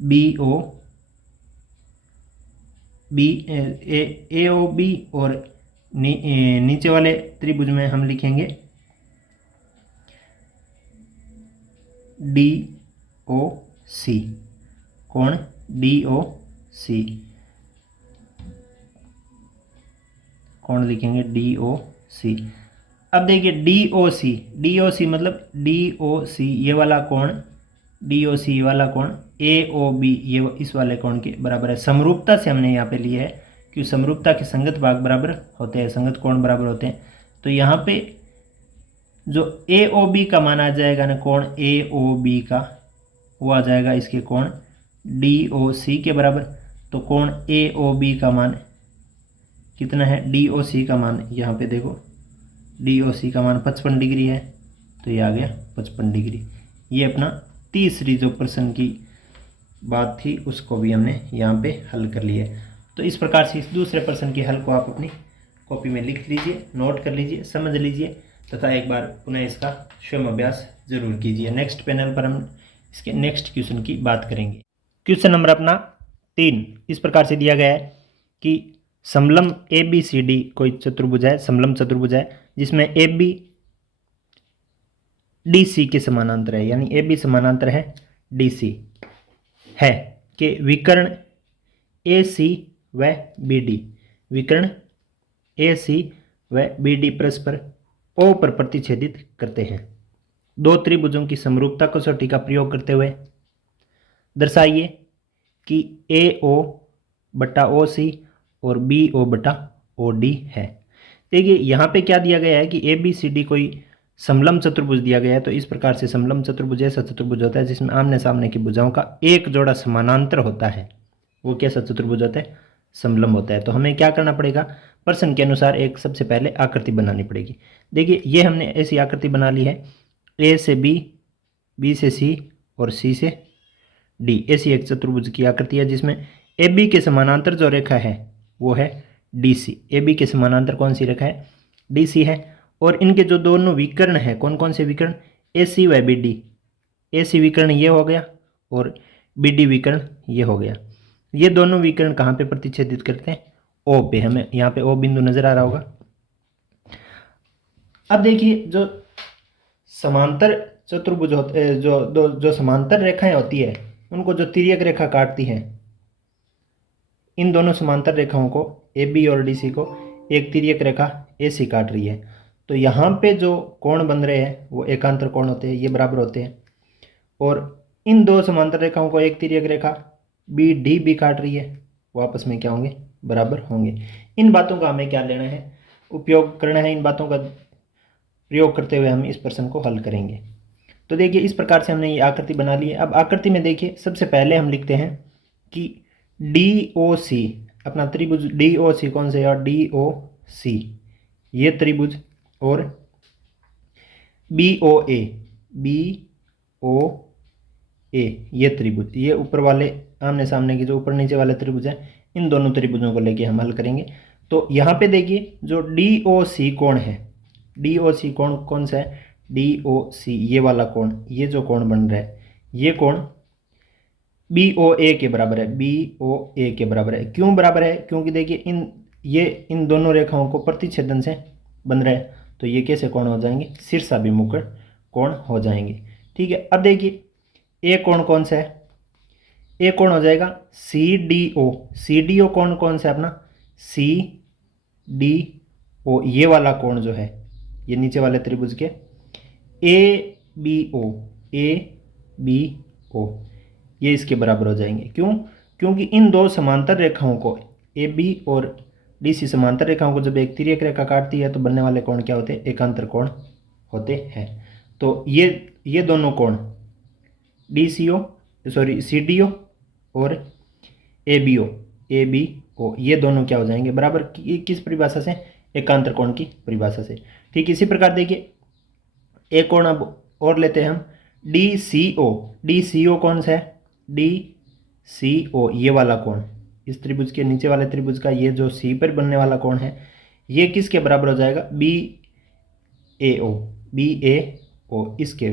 बी ओ बी, ए ओ बी, और नीचे वाले त्रिभुज में हम लिखेंगे डी ओ सी, कोण डी ओ सी, कोण लिखेंगे डी ओ सी। अब देखिए डी ओ सी मतलब डी ओ सी ये वाला कोण, डी ओ सी वाला कोण ए ओ बी ये इस वाले कोण के बराबर है। समरूपता से हमने यहाँ पे लिया है कि समरूपता के संगत भाग बराबर होते हैं, संगत कोण बराबर होते हैं। तो यहाँ पे जो ए ओ बी का मान आ जाएगा ना, कोण ए ओ बी का, वो आ जाएगा इसके कोण डी ओ सी के बराबर। तो कोण ए ओ बी का मान कितना है, डी ओ सी का मान यहाँ पे देखो, डी ओ सी का मान 55 डिग्री है, तो ये आ गया 55 डिग्री। ये अपना तीसरी जो प्रश्न की बात थी उसको भी हमने यहाँ पे हल कर लिया है। तो इस प्रकार से इस दूसरे प्रश्न के हल को आप अपनी कॉपी में लिख लीजिए, नोट कर लीजिए, समझ लीजिए तथा एक बार पुनः इसका स्वयं अभ्यास जरूर कीजिए। नेक्स्ट पैनल पर हम इसके नेक्स्ट क्वेश्चन की बात करेंगे। क्वेश्चन नंबर अपना 3 इस प्रकार से दिया गया है कि समलंब ए बी सी डी कोई चतुर्भुज है, समलंब चतुर्भुज है जिसमें ए बी डी सी के समानांतर है, यानी ए बी समानांतर है डी सी है कि विकर्ण ए सी व बी डी, विकर्ण ए सी व बी डी परस्पर ओ पर प्रतिच्छेदित करते हैं। दो त्रिभुजों की समरूपता कसौटी का प्रयोग करते हुए दर्शाइए कि ए ओ बटा ओ सी और बी ओ बटा ओ डी है। देखिए यहाँ पे क्या दिया गया है कि ए बी सी डी कोई समलंब चतुर्भुज दिया गया है। तो इस प्रकार से समलंब चतुर्भुज ऐसा चतुर्भुज होता है जिसमें आमने सामने की भुजाओं का एक जोड़ा समानांतर होता है। वो कैसा चतुर्भुज होता है, समलंब होता है। तो हमें क्या करना पड़ेगा, प्रश्न के अनुसार एक सबसे पहले आकृति बनानी पड़ेगी। देखिए ये हमने ऐसी आकृति बना ली है, ए से बी, बी से सी और सी से डी, ऐसी एक चतुर्भुज की आकृति है जिसमें ए बी के समानांतर जो रेखा है वो है डी सी। ए बी के समानांतर कौन सी रेखा है, डी सी है। और इनके जो दोनों विकर्ण हैं, कौन कौन से विकर्ण, ए सी व बी डी, ए सी विकर्ण ये हो गया और बी डी विकर्ण ये हो गया। ये दोनों विकर्ण कहाँ पे प्रतिच्छेदित करते हैं, ओ पे। हमें यहाँ पे ओ बिंदु नजर आ रहा होगा। अब देखिए जो समांतर चतुर्भुज होते हैं, जो समांतर रेखाएं होती है उनको जो तिर्यक रेखा काटती है, इन दोनों समांतर रेखाओं को ए बी और डी सी को एक तिर्यक रेखा ए सी काट रही है। तो यहाँ पे जो कोण बन रहे हैं वो एकांतर कोण होते हैं, ये बराबर होते हैं। और इन दो समांतर रेखाओं को एक तिर्यक रेखा बी डी भी काट रही है, वो आपस में क्या होंगे, बराबर होंगे। इन बातों का हमें क्या लेना है, उपयोग करना है। इन बातों का प्रयोग करते हुए हम इस प्रश्न को हल करेंगे। तो देखिए इस प्रकार से हमने ये आकृति बना ली है। अब आकृति में देखिए सबसे पहले हम लिखते हैं कि डी ओ सी, अपना त्रिभुज डी ओ सी कौन से, और डी ओ सी ये त्रिभुज, और बी ओ ए, बी ओ ए ये त्रिभुज, ये ऊपर वाले आमने सामने की जो ऊपर नीचे वाले त्रिभुज हैं, इन दोनों त्रिभुजों को लेके हम हल करेंगे। तो यहाँ पे देखिए जो डी ओ सी कोण है, डी ओ सी कोण कौन सा है, डी ओ सी ये वाला कोण, ये जो कोण बन रहा है ये कोण बी ओ ए के बराबर है, बी ओ ए के बराबर है। क्यों बराबर है, क्योंकि देखिए इन दोनों रेखाओं को प्रतिच्छेदन से बन रहा है। तो ये कैसे कोण हो जाएंगे, शीर्षाभिमुख कोण हो जाएंगे। ठीक है। अब देखिए ए कोण कौन सा है, ए कोण हो जाएगा C D O. C D O कोण कौन सा है अपना, सी डी ओ ये वाला कोण जो है, ये नीचे वाले त्रिभुज के A B O, A B O ये इसके बराबर हो जाएंगे। क्यों, क्योंकि इन दो समांतर रेखाओं को ए बी और डी सी समांतर रेखाओं को जब एक तिर्यक रेखा काटती है तो बनने वाले कोण क्या होते हैं, एकांतर कोण होते हैं। तो ये दोनों कोण डी सी ओ, सॉरी सी डी ओ और ए बी ओ ये दोनों क्या हो जाएंगे, बराबर किस परिभाषा से, एकांतर कोण की परिभाषा से। ठीक इसी प्रकार देखिए एक कोण अब और लेते हैं हम, डी सी ओ। डी सी ओ कौन सा है? डी सी ओ ये वाला कोण, इस त्रिभुज के नीचे वाले त्रिभुज का ये जो सी पर बनने वाला कोण है, ये किसके बराबर हो जाएगा? बी ए ओ। बी ए ओ इसके,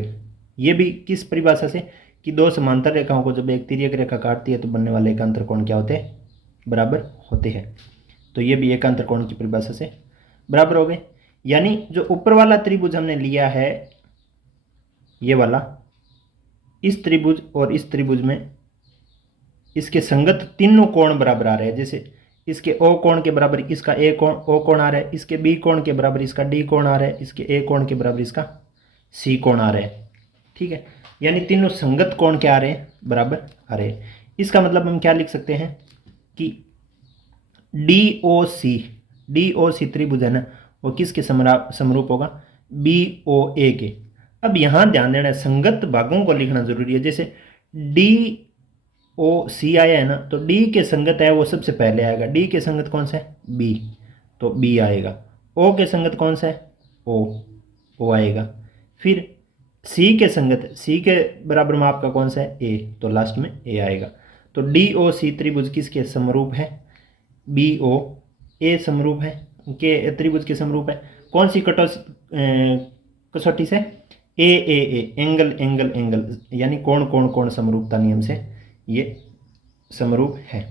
ये भी किस परिभाषा से कि दो समांतर रेखाओं को जब एक तिर्यक रेखा काटती है तो बनने वाले एकांतर कोण क्या होते हैं? बराबर होते हैं। तो ये भी एकांतर कोण की परिभाषा से बराबर हो गए। यानी जो ऊपर वाला त्रिभुज हमने लिया है ये वाला, इस त्रिभुज और इस त्रिभुज में इसके संगत तीनों कोण बराबर आ रहे हैं। जैसे इसके ओ कोण के बराबर इसका ए कोण ओ कोण आ रहा है, इसके बी कोण के बराबर इसका डी कोण आ रहा है, इसके ए कोण के बराबर इसका सी कोण आ रहा है। ठीक है, यानी तीनों संगत कोण क्या आ रहे हैं? बराबर आ रहे हैं। इसका मतलब हम क्या लिख सकते हैं कि डी ओ सी त्रिभुज है ना, वो किसके समरूप होगा? बी ओ ए के। अब यहाँ ध्यान देना है, संगत भागों को लिखना जरूरी है। जैसे डी ओ सी आया है ना, तो डी के संगत है वो सबसे पहले आएगा। डी के संगत कौन सा है? बी, तो बी आएगा। ओ के संगत कौन सा है? ओ आएगा। फिर सी के संगत, सी के बराबर में आपका कौन सा है? ए, तो लास्ट में ए आएगा। तो डी ओ सी त्रिभुज किसके समरूप है? बी ओ ए समरूप है, के त्रिभुज के समरूप है। कौन सी कसौटी से? ए एंगल एंगल एंगल, यानी कोण कोण कोण समरूपता नियम से ये समरूप है।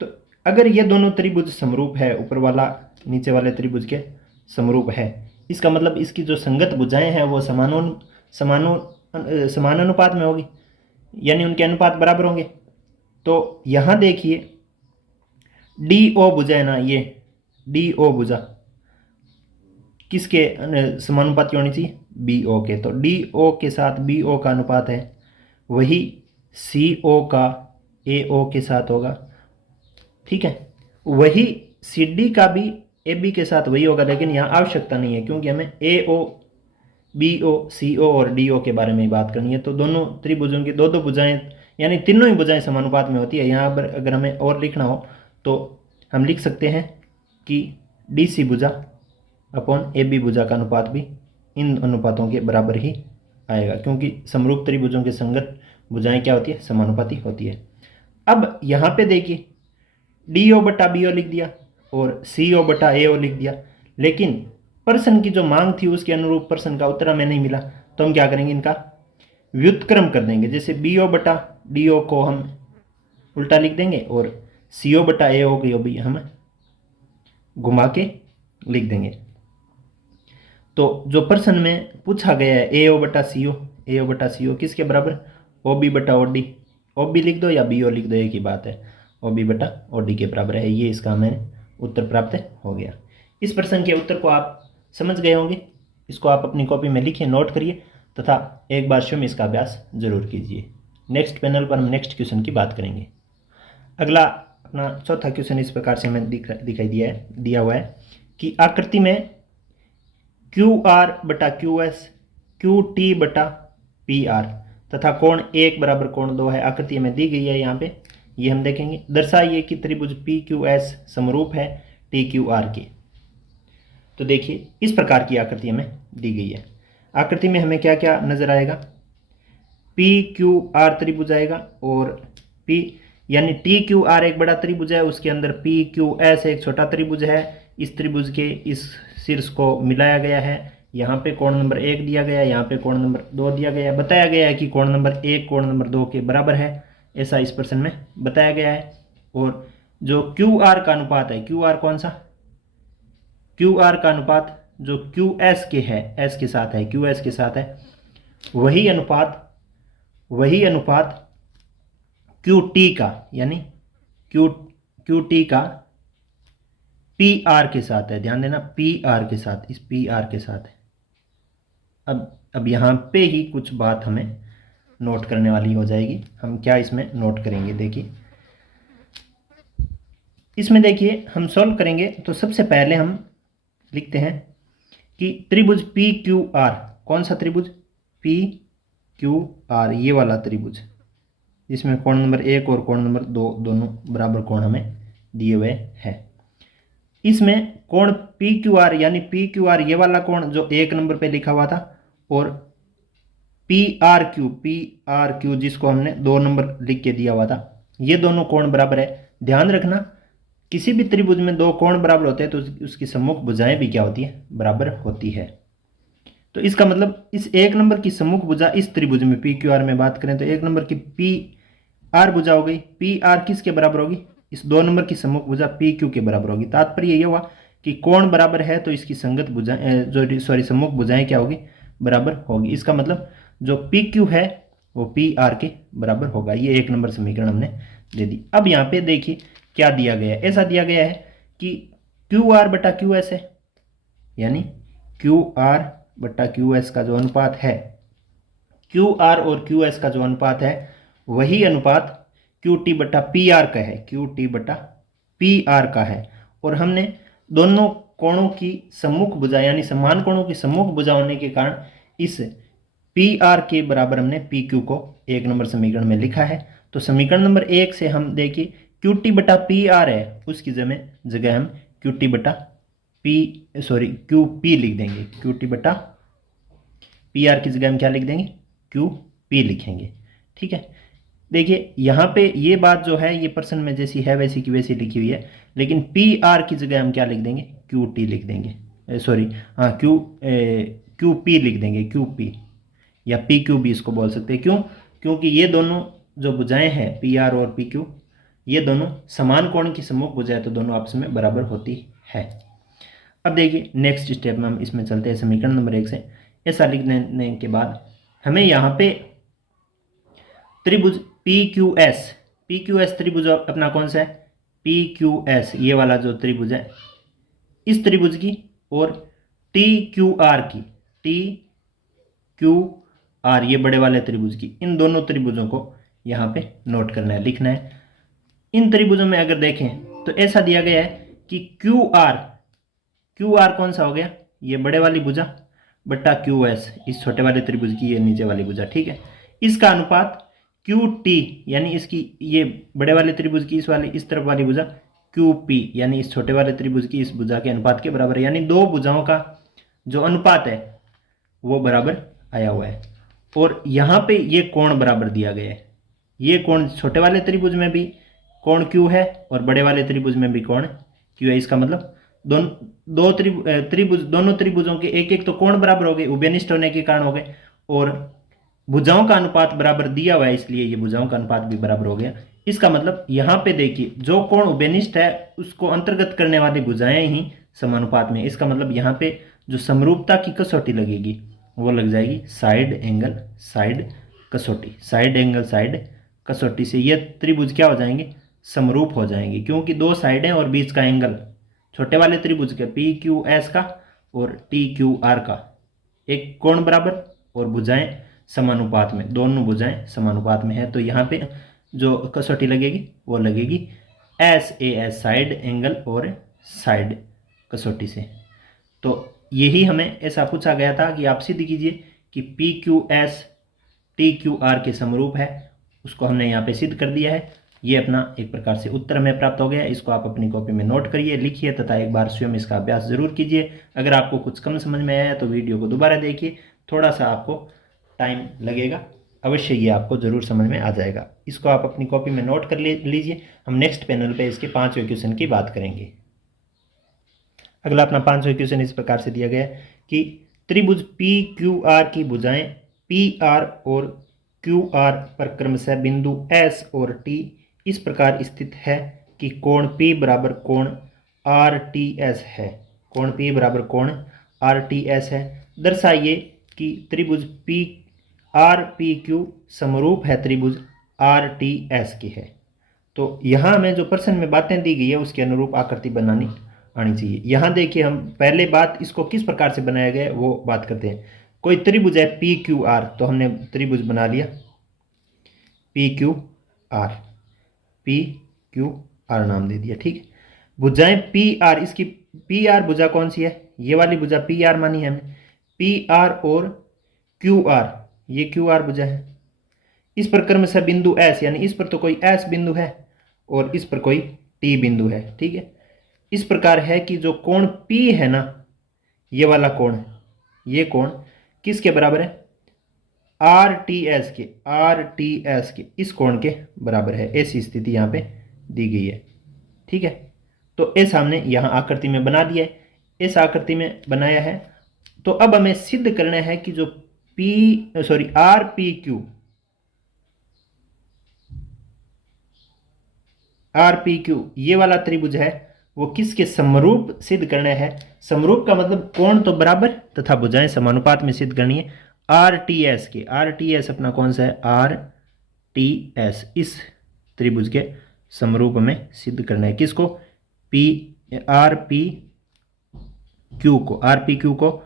तो अगर ये दोनों त्रिभुज समरूप है, ऊपर वाला नीचे वाले त्रिभुज के समरूप है, इसका मतलब इसकी जो संगत भुजाएं हैं वो समान अनुपात में होगी, यानी उनके अनुपात बराबर होंगे। तो यहाँ देखिए डी ओ भुजा है ना, ये डी ओ भुजा किसके समानुपाती होनी चाहिए? बी ओ के। तो डी ओ के साथ बी ओ का अनुपात है वही सी ओ का ए ओ के साथ होगा। ठीक है, वही सी डी का भी ए बी के साथ वही होगा, लेकिन यहाँ आवश्यकता नहीं है क्योंकि हमें ए ओ बी ओ सी ओ और डी ओ के बारे में बात करनी है। तो दोनों त्रिभुजों की दो दो भुजाएं, यानी तीनों ही भुजाएं समानुपात में होती है। यहाँ पर अगर हमें और लिखना हो तो हम लिख सकते हैं कि डी सी भुजा अपॉन ए बी भुजा का अनुपात भी इन अनुपातों के बराबर ही आएगा, क्योंकि समरूप त्रिभुजों के संगत भुजाएं क्या होती है? समानुपाती होती है। अब यहाँ पे देखिए डी ओ बटा बी ओ लिख दिया और सी ओ बटा ए ओ लिख दिया, लेकिन प्रश्न की जो मांग थी उसके अनुरूप प्रश्न का उत्तर हमें नहीं मिला। तो हम क्या करेंगे? इनका व्युत्क्रम कर देंगे। जैसे बी ओ बटा डी ओ को हम उल्टा लिख देंगे और सी ओ बटा ए ओ को भी हम घुमा के लिख देंगे। तो जो प्रश्न में पूछा गया है ए ओ बटा सी ओ किसके बराबर? ओ बी बटा ओ डी। ओ बी लिख दो या बी ओ लिख दो, एक ही बात है, ओ बी बटा ओ डी के बराबर है। ये इसका हमें उत्तर प्राप्त हो गया। इस प्रश्न के उत्तर को आप समझ गए होंगे। इसको आप अपनी कॉपी में लिखिए, नोट करिए तथा एक बार स्वयं इसका अभ्यास जरूर कीजिए। नेक्स्ट पैनल पर हम नेक्स्ट क्वेश्चन की बात करेंगे। अगला अपना चौथा क्वेश्चन इस प्रकार से हमें दिखाई दिया हुआ है कि आकृति में क्यू आर बटा क्यू एस, क्यू टी बटा पी आर तथा कोण 1 बराबर कोण 2 है। आकृति में दी गई है यहाँ पे, ये हम देखेंगे। दर्शाइए कि त्रिभुज पी क्यू एस समरूप है टी क्यू आर के। तो देखिए इस प्रकार की आकृति हमें दी गई है। आकृति में हमें क्या क्या नजर आएगा? पी क्यू आर त्रिभुज आएगा और पी यानी टी क्यू आर एक बड़ा त्रिभुज है, उसके अंदर पी क्यू एस एक छोटा त्रिभुज है। इस त्रिभुज के इस शीर्ष को मिलाया गया है। यहाँ पे कोण नंबर 1 दिया गया है, यहाँ पे कोण नंबर 2 दिया गया है। बताया गया है कि कोण नंबर 1 कोण नंबर 2 के बराबर है, ऐसा इस प्रश्न में बताया गया है। और जो क्यू आर का अनुपात है, क्यू आर कौन सा? क्यू आर का अनुपात जो क्यू एस के है, एस के साथ है, क्यू एस के साथ है, वही अनुपात क्यू टी का यानी क्यू टी का पी आर के साथ है। ध्यान देना, पी आर के साथ, इस पी आर के साथ है। अब यहाँ पे ही कुछ बात हमें नोट करने वाली हो जाएगी। हम क्या इसमें नोट करेंगे? देखिए इसमें देखिए हम सॉल्व करेंगे तो सबसे पहले हम लिखते हैं कि त्रिभुज पी क्यू आर, कौन सा त्रिभुज? पी क्यू आर, ये वाला त्रिभुज जिसमें कोण नंबर 1 और कोण नंबर 2 दोनों बराबर कोण हमें दिए हुए हैं। इसमें कोण पी क्यू आर यानी पी क्यू आर ये वाला कोण जो 1 नंबर पे लिखा हुआ था, और पी आर क्यू जिसको हमने 2 नंबर लिख के दिया हुआ था, ये दोनों कोण बराबर है। ध्यान रखना किसी भी त्रिभुज में 2 कोण बराबर होते हैं तो उसकी सम्मुख भुजाएं भी क्या होती है, बराबर होती है। तो इसका मतलब इस 1 नंबर की सम्मुख भुजा इस त्रिभुज में पी क्यू आर में बात करें तो 1 नंबर की पी आर भुजा हो गई, पी आर किसके बराबर होगी, इस 2 नंबर की सम्मुख भुजा पी क्यू के बराबर होगी। तात्पर्य ये हुआ कि कोण बराबर है तो इसकी संगत भुजाएं सम्मुख भुजाएं क्या होगी, बराबर होगी। इसका मतलब जो पी क्यू है वो पी आर के बराबर होगा। ये 1 नंबर समीकरण हमने दे दी। अब यहाँ पे देखिए क्या दिया गया है, ऐसा दिया गया है कि क्यू आर बटा क्यू एस है, यानी क्यू आर बटा क्यू एस का जो अनुपात है, क्यू आर और क्यू एस का जो अनुपात है वही अनुपात क्यू टी बटा पी आर का है, क्यू टी बटा पी आर का है। और हमने दोनों कोणों की सम्मुख भुजा यानी समान कोणों की सम्मुख भुजा होने के कारण इस पी आर के बराबर हमने पी क्यू को 1 नंबर समीकरण में लिखा है। तो समीकरण नंबर 1 से हम देखिए क्यू टी बटा पी आर है, उसकी जगह हम क्यू टी बटा क्यू पी लिख देंगे, क्यू टी बटा पी आर की जगह हम क्या लिख देंगे, क्यू पी लिखेंगे। ठीक है, देखिए यहाँ पे ये बात जो है ये प्रश्न में जैसी है वैसी की वैसी लिखी हुई है, लेकिन पी आर की जगह हम क्या लिख देंगे, क्यू टी लिख देंगे, क्यू पी लिख देंगे, क्यू पी या पी क्यू भी इसको बोल सकते हैं। क्यों, क्योंकि ये दोनों जो भुजाएं हैं पी आर और पी क्यू, ये दोनों समान कोण की सम्मुख भुजाएं तो दोनों आपस में बराबर होती है। अब देखिए नेक्स्ट स्टेप में हम इसमें चलते हैं समीकरण नंबर 1 से। ऐसा लिखने के बाद हमें यहाँ पे त्रिभुज पी क्यू एस त्रिभुज अपना कौन सा है, पी क्यू एस ये वाला जो त्रिभुज है, इस त्रिभुज की और टी क्यू आर ये बड़े वाले त्रिभुज की, इन दोनों त्रिभुजों को यहाँ पे नोट करना है, लिखना है। इन त्रिभुजों में अगर देखें तो ऐसा दिया गया है कि क्यू आर कौन सा हो गया, ये बड़े वाली भुजा बट्टा क्यू एस इस छोटे वाले त्रिभुज की ये नीचे वाली भुजा। ठीक है, इसका अनुपात क्यू टी यानी इसकी ये बड़े वाले त्रिभुज की इस तरफ वाली भुजा क्यू पी यानी इस छोटे वाले त्रिभुज की इस भुजा के अनुपात के बराबर है। यानी दो भुजाओं का जो अनुपात है वो बराबर आया हुआ है। और यहाँ पे ये कोण बराबर दिया गया है, ये कोण छोटे वाले त्रिभुज में भी कोण क्यू है और बड़े वाले त्रिभुज में भी कोण क्यू है। इसका मतलब दोनों त्रिभुजों के एक एक तो कोण बराबर हो गए, उभयनिष्ठ होने के कारण हो गए, और भुजाओं का अनुपात बराबर दिया हुआ है इसलिए ये भुजाओं का अनुपात भी बराबर हो गया। इसका मतलब यहाँ पे देखिए जो कोण उभयनिष्ठ है उसको अंतर्गत करने वाली भुजाएं ही समानुपात में। इसका मतलब यहाँ पे जो समरूपता की कसौटी लगेगी वो लग जाएगी साइड एंगल साइड कसौटी, साइड एंगल साइड कसौटी से ये त्रिभुज क्या हो जाएंगे, समरूप हो जाएंगे, क्योंकि दो साइडें और बीच का एंगल छोटे वाले त्रिभुज के पी क्यू एस का और टी क्यू आर का एक कोण बराबर और भुजाएं समानुपात में, दोनों भुजाएं समानुपात में है। तो यहाँ पे जो कसौटी लगेगी वो लगेगी एस साइड एंगल और साइड कसौटी से। तो यही हमें ऐसा पूछा गया था कि आप सिद्ध कीजिए कि P Q S T Q R के समरूप है, उसको हमने यहाँ पे सिद्ध कर दिया है। ये अपना एक प्रकार से उत्तर हमें प्राप्त हो गया। इसको आप अपनी कॉपी में नोट करिए, लिखिए तथा एक बार स्वयं इसका अभ्यास जरूर कीजिए। अगर आपको कुछ कम समझ में आया तो वीडियो को दोबारा देखिए, थोड़ा सा आपको टाइम लगेगा, अवश्य ये आपको जरूर समझ में आ जाएगा। इसको आप अपनी कॉपी में नोट कर लीजिए। हम नेक्स्ट पैनल पे इसके 5वें क्वेश्चन की बात करेंगे। अगला अपना 5वां क्वेश्चन इस प्रकार से दिया गया है कि त्रिभुज पी क्यू आर की भुजाएं पी आर और क्यू आर पर क्रमशः बिंदु एस और टी इस प्रकार स्थित है कि कोण P बराबर कोण आर टी एस है, कोण P बराबर कोण आर टी एस है। दर्शाइए कि त्रिभुज पी आर पी क्यू समरूप है त्रिभुज आर टी एस की है। तो यहाँ हमें जो प्रश्न में बातें दी गई है उसके अनुरूप आकृति बनानी आनी चाहिए। यहाँ देखिए हम पहले बात इसको किस प्रकार से बनाया गया है वो बात करते हैं। कोई त्रिभुज है पी क्यू आर, तो हमने त्रिभुज बना लिया पी क्यू आर नाम दे दिया। ठीक है, भुजाएं पी आर, इसकी पी आर भुजा कौन सी है, ये वाली भुजा पी आर मानी है हमने, पी आर और क्यू आर ये क्यू आर भुजा है। इस पर क्रमशः बिंदु एस यानी इस पर तो कोई एस बिंदु है और इस पर कोई टी बिंदु है। ठीक है, इस प्रकार है कि जो कोण P है ना, ये वाला कोण, ये कोण किसके बराबर है? आर टी एस के इस कोण के बराबर है। ऐसी स्थिति यहाँ पे दी गई है। ठीक है, तो ऐसा हमने यहाँ आकृति में बना दिया है, इस आकृति में बनाया है। तो अब हमें सिद्ध करना है कि जो आर पी क्यू ये वाला त्रिभुज है, वो किसके समरूप सिद्ध करना है? समरूप का मतलब कोण तो बराबर तथा भुजाएं समानुपात में सिद्ध करनी है। आर टी एस अपना कौन सा है? आर टी एस इस त्रिभुज के समरूप में सिद्ध करना है। किसको? आर पी क्यू को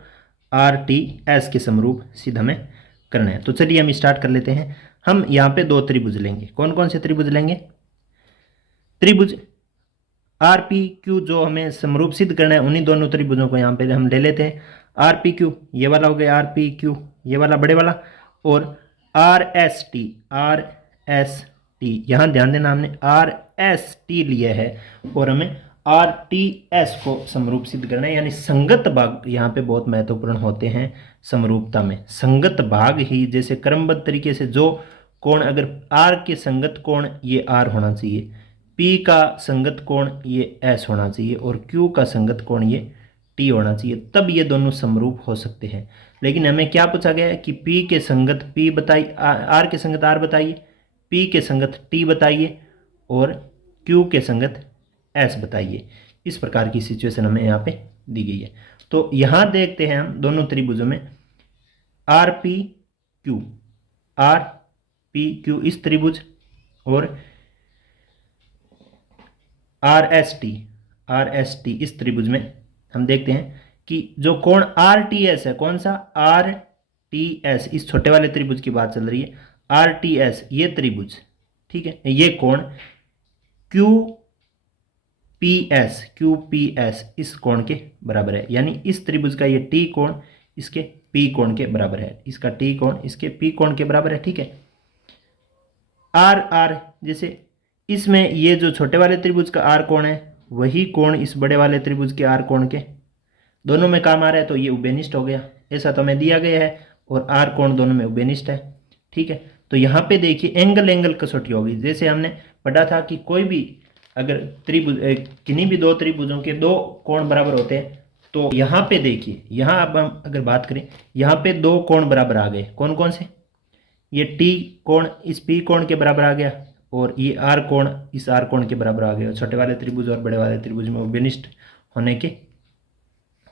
आर टी एस के समरूप सिद्ध हमें करना है। तो चलिए हम स्टार्ट कर लेते हैं। हम यहाँ पे दो त्रिभुज लेंगे। कौन कौन से त्रिभुज लेंगे? त्रिभुज आर पी क्यू जो हमें समरूप सिद्ध करना है, उन्हीं दोनों त्रिभुजों को यहाँ पे हम ले लेते हैं। आर पी क्यू ये वाला हो गया, आर पी क्यू ये वाला बड़े वाला, और आर एस टी यहाँ ध्यान देना, हमने आर एस टी लिया है और हमें आर टी एस को समरूप सिद्ध करना है। यानी संगत भाग यहाँ पे बहुत महत्वपूर्ण होते हैं समरूपता में। संगत भाग ही, जैसे क्रमबद्ध तरीके से जो कोण, अगर आर के संगत कोण ये आर होना चाहिए, P का संगत कोण ये S होना चाहिए और Q का संगत कोण ये T होना चाहिए, तब ये दोनों समरूप हो सकते हैं। लेकिन हमें क्या पूछा गया है कि P के संगत P बताइए, R के संगत R बताइए, P के संगत T बताइए और Q के संगत S बताइए। इस प्रकार की सिचुएशन हमें यहाँ पे दी गई है। तो यहाँ देखते हैं हम दोनों त्रिभुजों में आर पी क्यू इस त्रिभुज और आर एस टी इस त्रिभुज में हम देखते हैं कि जो कोण आर टी एस है, कौन सा? आर टी एस, इस छोटे वाले त्रिभुज की बात चल रही है। आर टी एस ये त्रिभुज, ठीक है, ये कोण क्यू पी एस इस कोण के बराबर है। यानी इस त्रिभुज का ये टी कोण इसके पी कोण के बराबर है, इसका टी कोण इसके पी कोण के बराबर है। ठीक है, आर जैसे इसमें ये जो छोटे वाले त्रिभुज का आर कोण है, वही कोण इस बड़े वाले त्रिभुज के आर कोण के दोनों में काम आ रहा है, तो ये उभयनिष्ठ हो गया। ऐसा तो हमें दिया गया है और आर कोण दोनों में उभयनिष्ठ है। ठीक है, तो यहाँ पे देखिए एंगल कसौटी होगी। जैसे हमने पढ़ा था कि कोई भी अगर त्रिभुज, किन्हीं भी दो त्रिभुजों के दो कोण बराबर होते हैं, तो यहाँ पे देखिए, यहाँ अब हम अगर बात करें, यहाँ पे दो कोण बराबर आ गए। कौन कौन से? ये टी कोण इस पी कोण के बराबर आ गया और ये आर कोण इस आर कोण के बराबर आ गया। छोटे वाले त्रिभुज और बड़े वाले त्रिभुज में उभयनिष्ठ होने के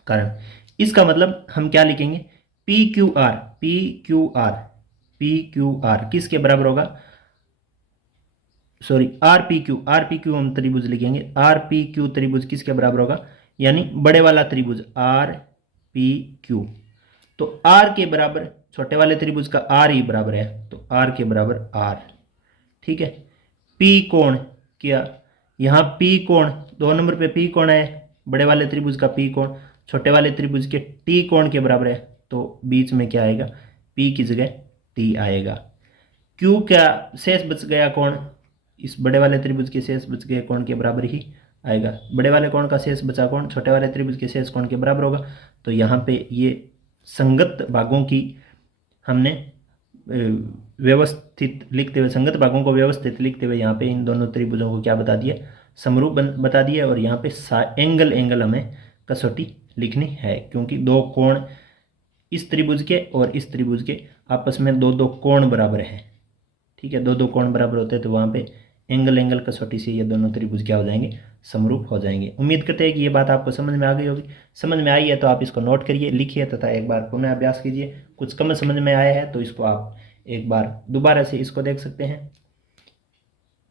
कारण इसका मतलब हम क्या लिखेंगे? पी क्यू आर किसके बराबर होगा? सॉरी, आर पी क्यू हम त्रिभुज लिखेंगे। आर पी क्यू त्रिभुज किसके बराबर होगा? यानी बड़े वाला त्रिभुज आर पी क्यू। तो आर के बराबर छोटे वाले त्रिभुज का आर ही बराबर है, तो आर के बराबर आर। ठीक है, पी कोण क्या? यहाँ पी कोण 2 नंबर पे पी कोण है, बड़े वाले त्रिभुज का पी कोण छोटे वाले त्रिभुज के टी कोण के बराबर है, तो बीच में क्या आएगा? पी की जगह टी आएगा। क्यू क्या शेष बच गया कोण? इस बड़े वाले त्रिभुज के शेष बच गए कोण के बराबर ही आएगा। बड़े वाले कोण का शेष बचा कोण छोटे वाले त्रिभुज के शेष कोण के बराबर होगा। तो यहाँ पे ये संगत भागों की हमने व्यवस्थित लिखते हुए, संगत भागों को व्यवस्थित लिखते हुए यहाँ पे इन दोनों त्रिभुजों को क्या बता दिया? समरूप बता दिया। और यहाँ पे एंगल हमें कसौटी लिखनी है, क्योंकि दो कोण इस त्रिभुज के और इस त्रिभुज के आपस में दो कोण बराबर हैं। ठीक है, दो कोण बराबर होते हैं, तो वहाँ पे एंगल कसौटी से ये दोनों त्रिभुज क्या हो जाएंगे? समरूप हो जाएंगे। उम्मीद करते हैं कि ये बात आपको समझ में आ गई होगी। समझ में आई है तो आप इसको नोट करिए, लिखिए तथा एक बार पुनः अभ्यास कीजिए। कुछ कम समझ में आया है तो इसको आप एक बार दोबारा से इसको देख सकते हैं।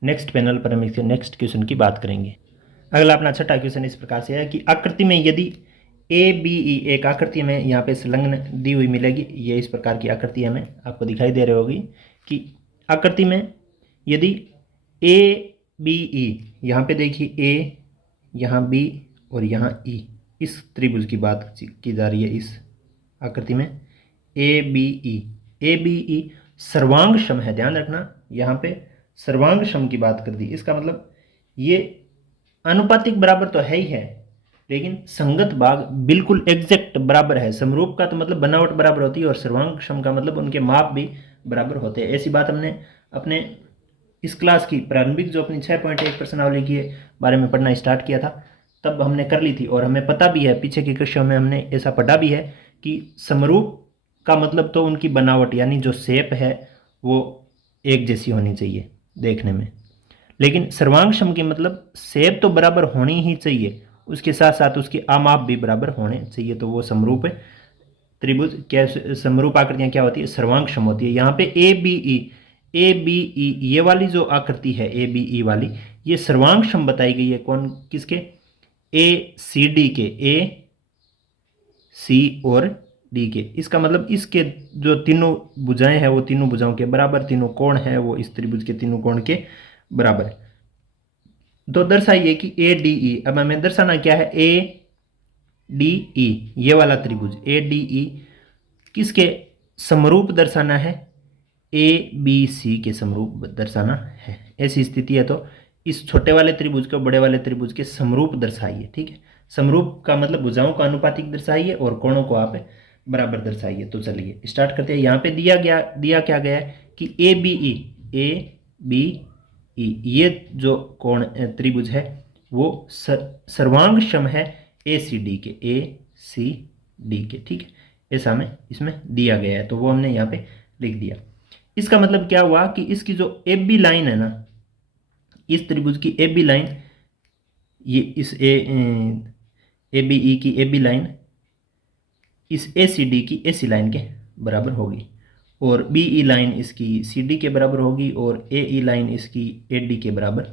नेक्स्ट पैनल पर हम इसके नेक्स्ट क्वेश्चन की बात करेंगे। अगला अपना छठा क्वेश्चन इस प्रकार से है कि आकृति में यदि ए बी ई, एक आकृति में यहाँ पे संलग्न दी हुई मिलेगी। ये इस प्रकार की आकृति हमें आपको दिखाई दे रही होगी कि आकृति में यदि ए बी ई, यहाँ पे देखिए ए, यहाँ बी और यहाँ ई, इस त्रिभुज की बात की जा रही है। इस आकृति में ए बी ई सर्वांग सम है। ध्यान रखना, यहाँ पे सर्वांग सम की बात कर दी। इसका मतलब ये अनुपातिक बराबर तो है ही है, लेकिन संगत भाग बिल्कुल एग्जैक्ट बराबर है। समरूप का तो मतलब बनावट बराबर होती है और सर्वांग का मतलब उनके माप भी बराबर होते हैं। ऐसी बात हमने अपने इस क्लास की प्रारंभिक जो अपनी 6.1 प्रश्नावली के बारे में पढ़ना स्टार्ट किया था तब हमने कर ली थी, और हमें पता भी है, पीछे की कक्षाओं में हमने ऐसा पढ़ा भी है कि समरूप का मतलब तो उनकी बनावट यानी जो शेप है वो एक जैसी होनी चाहिए देखने में, लेकिन सर्वांग की मतलब शेप तो बराबर होनी ही चाहिए, उसके साथ साथ उसके आमाप भी बराबर होने चाहिए, तो वो समरूप त्रिभुज क्या, समरूप आकृतियां क्या होती है, सर्वांगक्षम होती है। यहाँ पे ए बी ई ये वाली जो आकृति है ए बी ई वाली, ये सर्वांगक्षम बताई गई है। कौन किसके, ए सी डी के, ए सी और डी के। इसका मतलब इसके जो तीनों भुजाएं हैं वो तीनों भुजाओं के बराबर, तीनों कोण है वो इस त्रिभुज के तीनों कोण के बराबर। तो दर्शाइए कि ए डी ई, अब हमें दर्शाना क्या है, ए डी ई ये वाला त्रिभुज ए डी ई किसके समरूप दर्शाना है, ए बी सी के समरूप दर्शाना है। ऐसी स्थिति है तो इस छोटे वाले त्रिभुज को बड़े वाले त्रिभुज के समरूप दर्शाइए। ठीक है, समरूप का मतलब भुजाओं का अनुपातिक दर्शाइए और कोणों को आप बराबर दर्शाइए। तो चलिए स्टार्ट करते हैं। यहाँ पे दिया क्या गया है कि ए बी ई ये जो कोण त्रिभुज है वो सर्वांगक्षम है ए सी डी के, ए सी डी के। ठीक है, ऐसा हमें इसमें दिया गया है तो वो हमने यहाँ पे लिख दिया। इसका मतलब क्या हुआ कि इसकी जो ए बी लाइन है ना, इस त्रिभुज की ए बी लाइन, ये इस ए बी ई की ए बी लाइन इस ए सी डी की ए सी लाइन के बराबर होगी, और बी ई लाइन इसकी सी डी के बराबर होगी, और ए ई लाइन इसकी ए डी के बराबर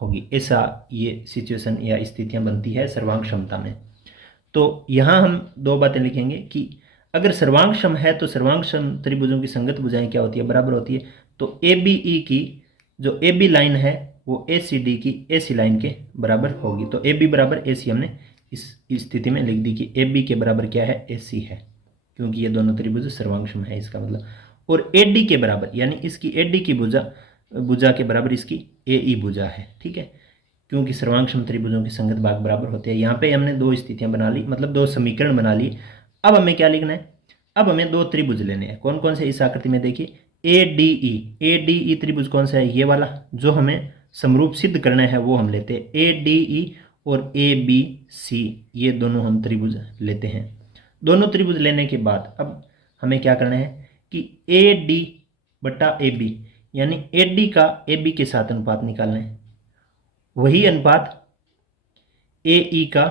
होगी। ऐसा ये सिचुएशन या स्थितियां बनती है सर्वांग क्षमता में। तो यहाँ हम दो बातें लिखेंगे कि अगर सर्वांगक्षम है तो सर्वांगक्षम त्रिभुजों की संगत भुजाएं क्या होती है, बराबर होती है। तो ए बी ई की जो ए बी लाइन है वो ए सी डी की ए सी लाइन के बराबर होगी। तो ए बी बराबर ए सी हमने इस स्थिति में लिख दी कि ए बी के बराबर क्या है, ए सी है, क्योंकि ये दोनों त्रिभुज सर्वांगक्षम है इसका मतलब। और ए डी के बराबर यानी इसकी ए डी की भुजा के बराबर इसकी ए ई भुजा है। ठीक है, क्योंकि सर्वांगक्षम त्रिभुजों के संगत भाग बराबर होते हैं। यहाँ पे हमने दो स्थितियां बना ली, मतलब दो समीकरण बना लिए। अब हमें क्या लिखना है, अब हमें दो त्रिभुज लेने हैं। कौन कौन से इस आकृति में देखिए, ए डी ई त्रिभुज कौन सा है, ये वाला जो हमें समरूप सिद्ध करना है वो हम लेते हैं। ए डी ई और ए बी सी ये दोनों हम त्रिभुज लेते हैं। दोनों त्रिभुज लेने के बाद अब हमें क्या करना है कि ए डी बटा ए बी यानी ए डी का ए बी के साथ अनुपात निकालना है, वही अनुपात ए ई का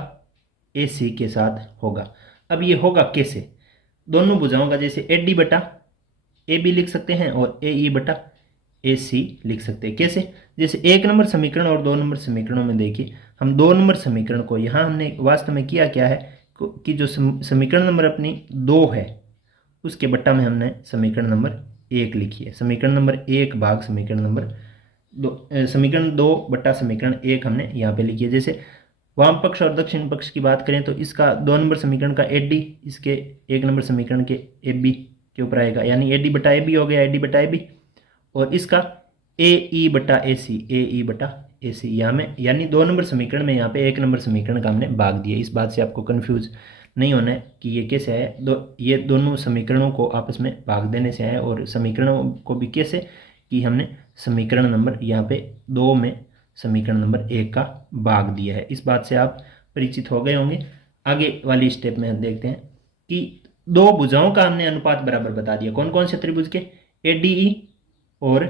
ए सी के साथ होगा। अब ये होगा कैसे, दोनों भुजाओं का जैसे ए डी बटा ए बी लिख सकते हैं और ए ई बटा ए सी लिख सकते हैं। कैसे, जैसे 1 नंबर समीकरण और 2 नंबर समीकरणों में देखिए, हम 2 नंबर समीकरण को यहाँ हमने वास्तव में किया क्या है कि जो समीकरण नंबर अपनी 2 है उसके बट्टा में हमने समीकरण नंबर 1 लिखी है। समीकरण नंबर 1 भाग समीकरण नंबर 2, समीकरण 2 बट्टा समीकरण 1 हमने यहाँ पे लिखी है। जैसे वाम पक्ष और दक्षिण पक्ष की बात करें तो इसका 2 नंबर समीकरण का ए डी इसके 1 नंबर समीकरण के ए बी के ऊपर आएगा, यानी ए डी बटा ए बी हो गया, ए डी बटा ए बी, और इसका ए ई बटा ए सी, ए ई बटा ए सी यहाँ में, यानी 2 नंबर समीकरण में यहाँ पे 1 नंबर समीकरण का हमने भाग दिया। इस बात से आपको कन्फ्यूज नहीं होना है कि ये कैसे है, ये दोनों समीकरणों को आपस में भाग देने से है, और समीकरणों को भी कैसे कि हमने समीकरण नंबर यहाँ पे 2 में समीकरण नंबर 1 का भाग दिया है। इस बात से आप परिचित हो गए होंगे। आगे वाली स्टेप में हम देखते हैं कि दो भुजाओं का हमने अनुपात बराबर बता दिया। कौन कौन से त्रिभुज के, ए डी ई और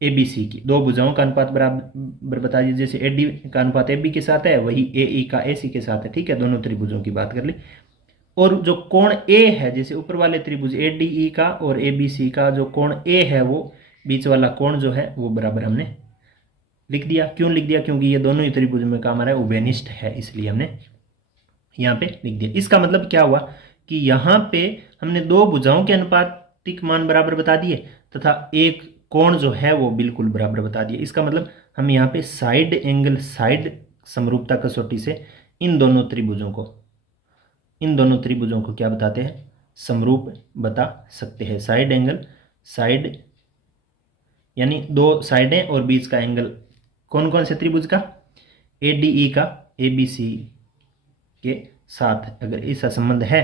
ए बी सी की दो भुजाओं का अनुपात बराबर बता दिया। जैसे ए डी का अनुपात ए बी के साथ है वही ए ई का ए सी के साथ है। ठीक है, दोनों त्रिभुजों की बात कर ली। और जो कोण ए है, जैसे ऊपर वाले त्रिभुज ए डी ई का और ए बी सी का जो कोण ए है वो बीच वाला कोण जो है वो बराबर हमने लिख दिया। क्यों लिख दिया, क्योंकि ये दोनों ही त्रिभुज में काम आ रहा है, उभयनिष्ठ है, इसलिए हमने यहाँ पे लिख दिया। इसका मतलब क्या हुआ कि यहाँ पे हमने दो भुजाओं के अनुपातिक मान बराबर बता दिए तथा एक कोण जो है वो बिल्कुल बराबर बता दिए। इसका मतलब हम यहाँ पे साइड एंगल, साइड समरूपता कसौटी से इन दोनों त्रिभुजों को क्या बताते हैं, समरूप बता सकते हैं। साइड एंगल, साइड यानी दो साइडें और बीच का एंगल कौन कौन से त्रिभुज का, ADE का ABC के साथ अगर ऐसा संबंध है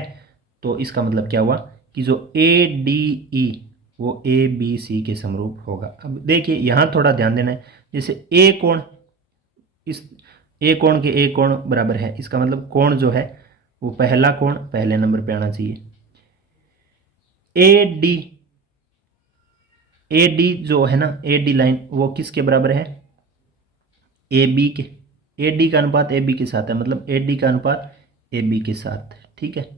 तो इसका मतलब क्या हुआ कि जो ADE वो ABC के समरूप होगा। अब देखिए यहाँ थोड़ा ध्यान देना है, जैसे A कोण, इस A कोण के A कोण बराबर है, इसका मतलब कोण जो है वो पहला कोण पहले नंबर पे आना चाहिए। AD जो है ना, AD लाइन वो किसके बराबर है, AB के। AD का अनुपात AB के साथ है, मतलब AD का अनुपात AB के साथ, ठीक है।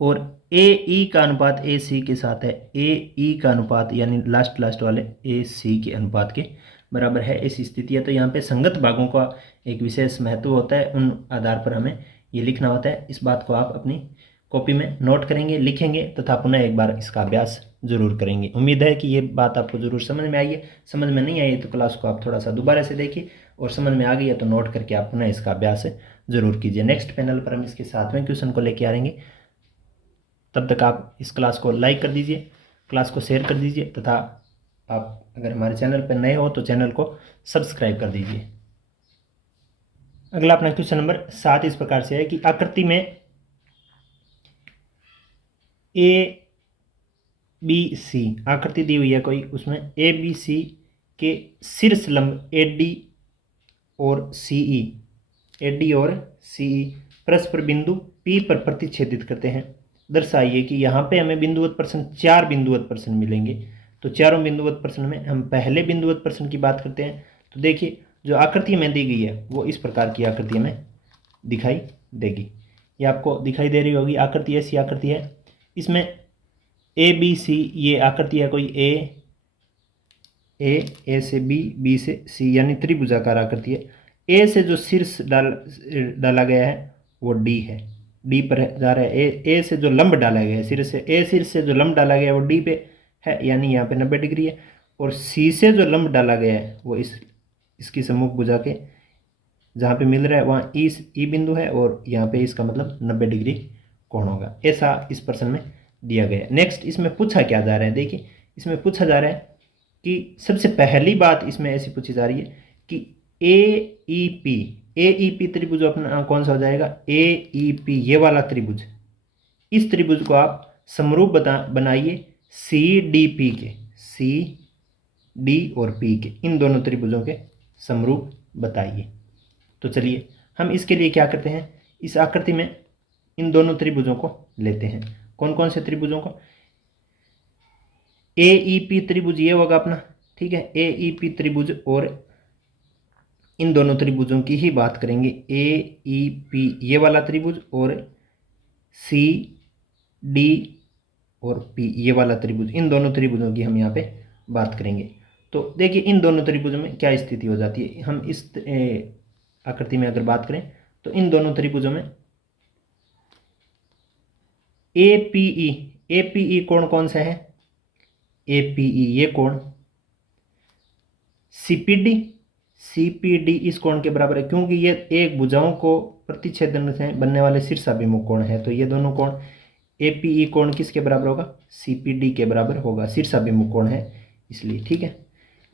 और AE का अनुपात AC के साथ है, AE का अनुपात यानी लास्ट वाले AC के अनुपात के बराबर है। ऐसी स्थिति है तो यहाँ पे संगत भागों का एक विशेष महत्व होता है, उन आधार पर हमें ये लिखना होता है। इस बात को आप अपनी कॉपी में नोट करेंगे, लिखेंगे तथा पुनः एक बार इसका अभ्यास जरूर करेंगे। उम्मीद है कि ये बात आपको जरूर समझ में आई है। समझ में नहीं आई तो क्लास को आप थोड़ा सा दोबारा से देखिए, और समझ में आ गई है तो नोट करके आप पुनः इसका अभ्यास जरूर कीजिए। नेक्स्ट पैनल पर हम इसके 7वें क्वेश्चन को लेके आएंगे। तब तक आप इस क्लास को लाइक कर दीजिए, क्लास को शेयर कर दीजिए तथा आप अगर हमारे चैनल पर नए हो तो चैनल को सब्सक्राइब कर दीजिए। अगला अपना क्वेश्चन नंबर 7 इस प्रकार से है कि आकृति में ABC आकृति दी हुई है कोई, उसमें ABC के शीर्ष लंब AD और CE परस्पर बिंदु P पर प्रतिच्छेदित करते हैं। दर्शाइए कि यहाँ पे हमें बिंदुवत प्रश्न 4 बिंदुवत प्रश्न मिलेंगे। तो चारों बिंदुवत प्रश्न में हम पहले बिंदुवत प्रश्न की बात करते हैं। तो देखिए जो आकृति में दी गई है वो इस प्रकार की आकृति हमें दिखाई देगी। ये आपको दिखाई दे रही होगी आकृति, ऐसी आकृति है। इसमें ABC ये आकृति है कोई A से B से C यानी त्रिभुजाकार आकृति है। A से जो शीर्ष डाला गया है वो D है, D पर जा रहा है। A से जो लंब डाला गया है शीर्ष से जो लंब डाला गया है वो D पे है, यानी यहाँ पे 90 डिग्री है। और C से जो लंब डाला गया है वो इसकी सम्मुख भुजा के जहाँ पे मिल रहा है वहाँ ई बिंदु है, और यहाँ पे इसका मतलब 90 डिग्री कोण होगा। ऐसा इस प्रश्न में दिया गया है। नेक्स्ट इसमें पूछा क्या जा रहा है, देखिए इसमें पूछा जा रहा है कि सबसे पहली बात इसमें ऐसी पूछी जा रही है कि AEP त्रिभुज अपना कौन सा हो जाएगा, AEP ये वाला त्रिभुज, इस त्रिभुज को आप समरूप बनाइए CDP के, CD और P के, इन दोनों त्रिभुजों के समरूप बताइए। तो चलिए हम इसके लिए क्या करते हैं, इस आकृति में इन दोनों त्रिभुजों को लेते हैं। कौन कौन से त्रिभुजों को, AEP त्रिभुज ये होगा अपना, ठीक है, AEP त्रिभुज, और इन दोनों त्रिभुजों की ही बात करेंगे। AEP ये वाला त्रिभुज और CD और P ये वाला त्रिभुज, इन दोनों त्रिभुजों की हम यहाँ पे बात करेंगे। तो देखिए इन दोनों त्रिभुजों में क्या स्थिति हो जाती है। हम इस आकृति में अगर बात करें तो इन दोनों त्रिभुजों में APE कोण कौन सा है, APE ये कोण, CPD इस कोण के बराबर है, क्योंकि ये एक भुजाओं को प्रतिच्छेदन से बनने वाले शीर्षाभिमुख कोण है। तो ये दोनों कोण APE कोण किसके बराबर होगा, CPD के बराबर होगा, शीर्षाभिमुख कोण है इसलिए, ठीक है।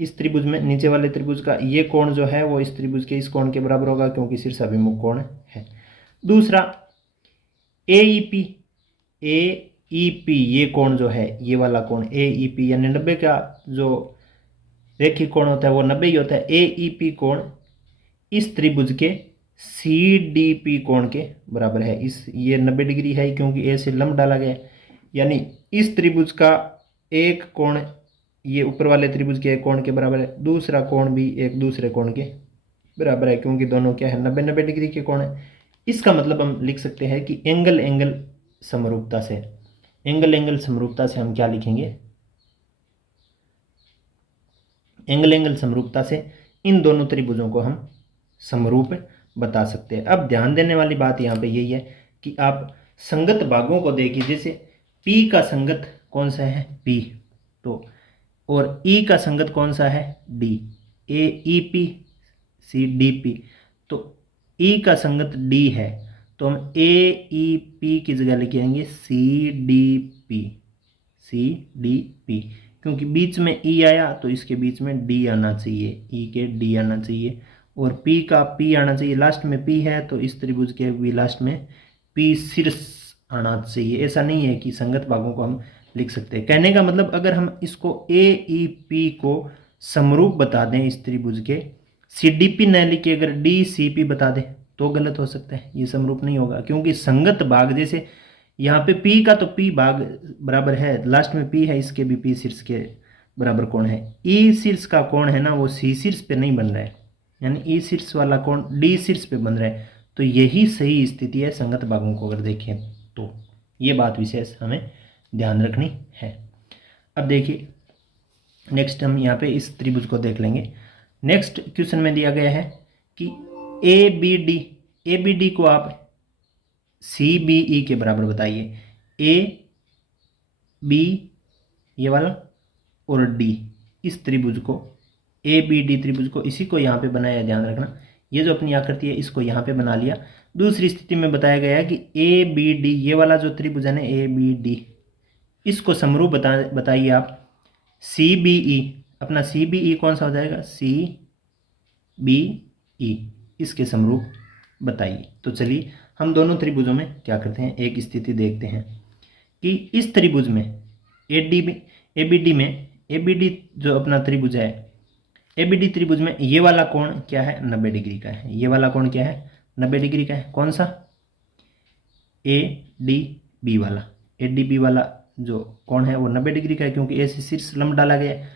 इस त्रिभुज में नीचे वाले त्रिभुज का ये कोण जो है वो इस त्रिभुज के इस कोण के बराबर होगा, क्योंकि शीर्षाभिमुख कोण है। दूसरा AEP ये कोण जो है, ये वाला कोण AEP यानी 90 का जो रेखिक कोण होता है वो 90 ही होता है। AEP कोण इस त्रिभुज के CDP कोण के बराबर है। ये 90 डिग्री है क्योंकि A से लंब डाला गया है, यानी इस त्रिभुज का एक कोण ये ऊपर वाले त्रिभुज के एक कोण के बराबर है, दूसरा कोण भी एक दूसरे कोण के बराबर है, क्योंकि दोनों क्या है 90 डिग्री के कोण है। इसका मतलब हम लिख सकते हैं कि एंगल समरूपता से हम क्या लिखेंगे, एंगल समरूपता से इन दोनों त्रिभुजों को हम समरूप बता सकते हैं। अब ध्यान देने वाली बात यहाँ पे यही है कि आप संगत भागों को देखिए, जैसे P का संगत कौन सा है, P, तो और E का संगत कौन सा है, D, AEP CDP, तो E का संगत D है, तो हम AEP की जगह लिखेंगे CDP, क्योंकि बीच में E आया तो इसके बीच में D आना चाहिए, E के D आना चाहिए। और पी का पी आना चाहिए, लास्ट में पी है तो इस त्रिभुज के भी लास्ट में पी शीर्ष आना चाहिए। ऐसा नहीं है कि संगत भागों को हम लिख सकते हैं। कहने का मतलब अगर हम इसको ए ई पी को समरूप बता दें इस त्रिभुज के, सी डी पी न लिखे अगर डी सी पी बता दें तो गलत हो सकता है, ये समरूप नहीं होगा। क्योंकि संगत भाग जैसे यहाँ पे पी का तो पी भाग बराबर है, लास्ट में पी है, इसके भी पी शीर्ष के बराबर कोण है। ई शीर्ष का कोण है ना वो सी शीर्ष पे नहीं बन रहा है, यानी ई शीर्ष वाला कोण डी शीर्ष पे बन रहा है। तो यही सही स्थिति है संगत भागों को अगर देखें तो, ये बात विशेष हमें ध्यान रखनी है। अब देखिए नेक्स्ट हम यहाँ पे इस त्रिभुज को देख लेंगे। नेक्स्ट क्वेश्चन में दिया गया है कि ए बी डी को आप सी बी ई के बराबर बताइए। ए बी ये वाला और डी, इस त्रिभुज को ए बी डी त्रिभुज को इसी को यहाँ पे बनाया, ध्यान रखना ये जो अपनी आकृति है इसको यहाँ पे बना लिया। दूसरी स्थिति में बताया गया है कि ए बी डी ये वाला जो त्रिभुज है ना ए बी डी, इसको समरूप बताइए आप सी बी ई। अपना सी बी ई कौन सा हो जाएगा, सी बी ई, इसके समरूप बताइए। तो चलिए हम दोनों त्रिभुजों में क्या करते हैं, एक स्थिति देखते हैं कि इस त्रिभुज में ए बी डी में ए बी डी जो अपना त्रिभुज है, ए बी डी त्रिभुज में ये वाला कोण क्या है, 90 डिग्री का है। ये वाला कोण क्या है, 90 डिग्री का है। कौन सा, ए डी बी वाला। ए डी बी वाला जो कोण है वो 90 डिग्री का है क्योंकि ए से शीर्ष लंब डाला गया है।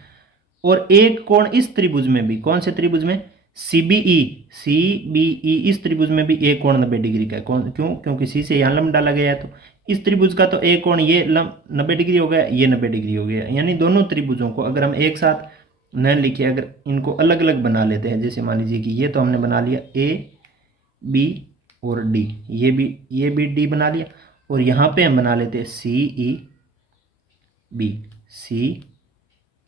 और एक कोण इस त्रिभुज में भी, कौन से त्रिभुज में, सी बी ई, इस त्रिभुज में भी एक कोण 90 डिग्री का है। कौन, क्यों, क्योंकि सी से यहाँ लंब डाला गया है। तो इस त्रिभुज का तो एक कोण ये 90 डिग्री हो गया, ये 90 डिग्री हो गया। यानी दोनों त्रिभुजों को अगर हम एक साथ न लिखे, अगर इनको अलग अलग बना लेते हैं, जैसे मान लीजिए कि ये तो हमने बना लिया ए बी और डी, ये भी डी बना लिया, और यहाँ पे हम बना लेते हैं सी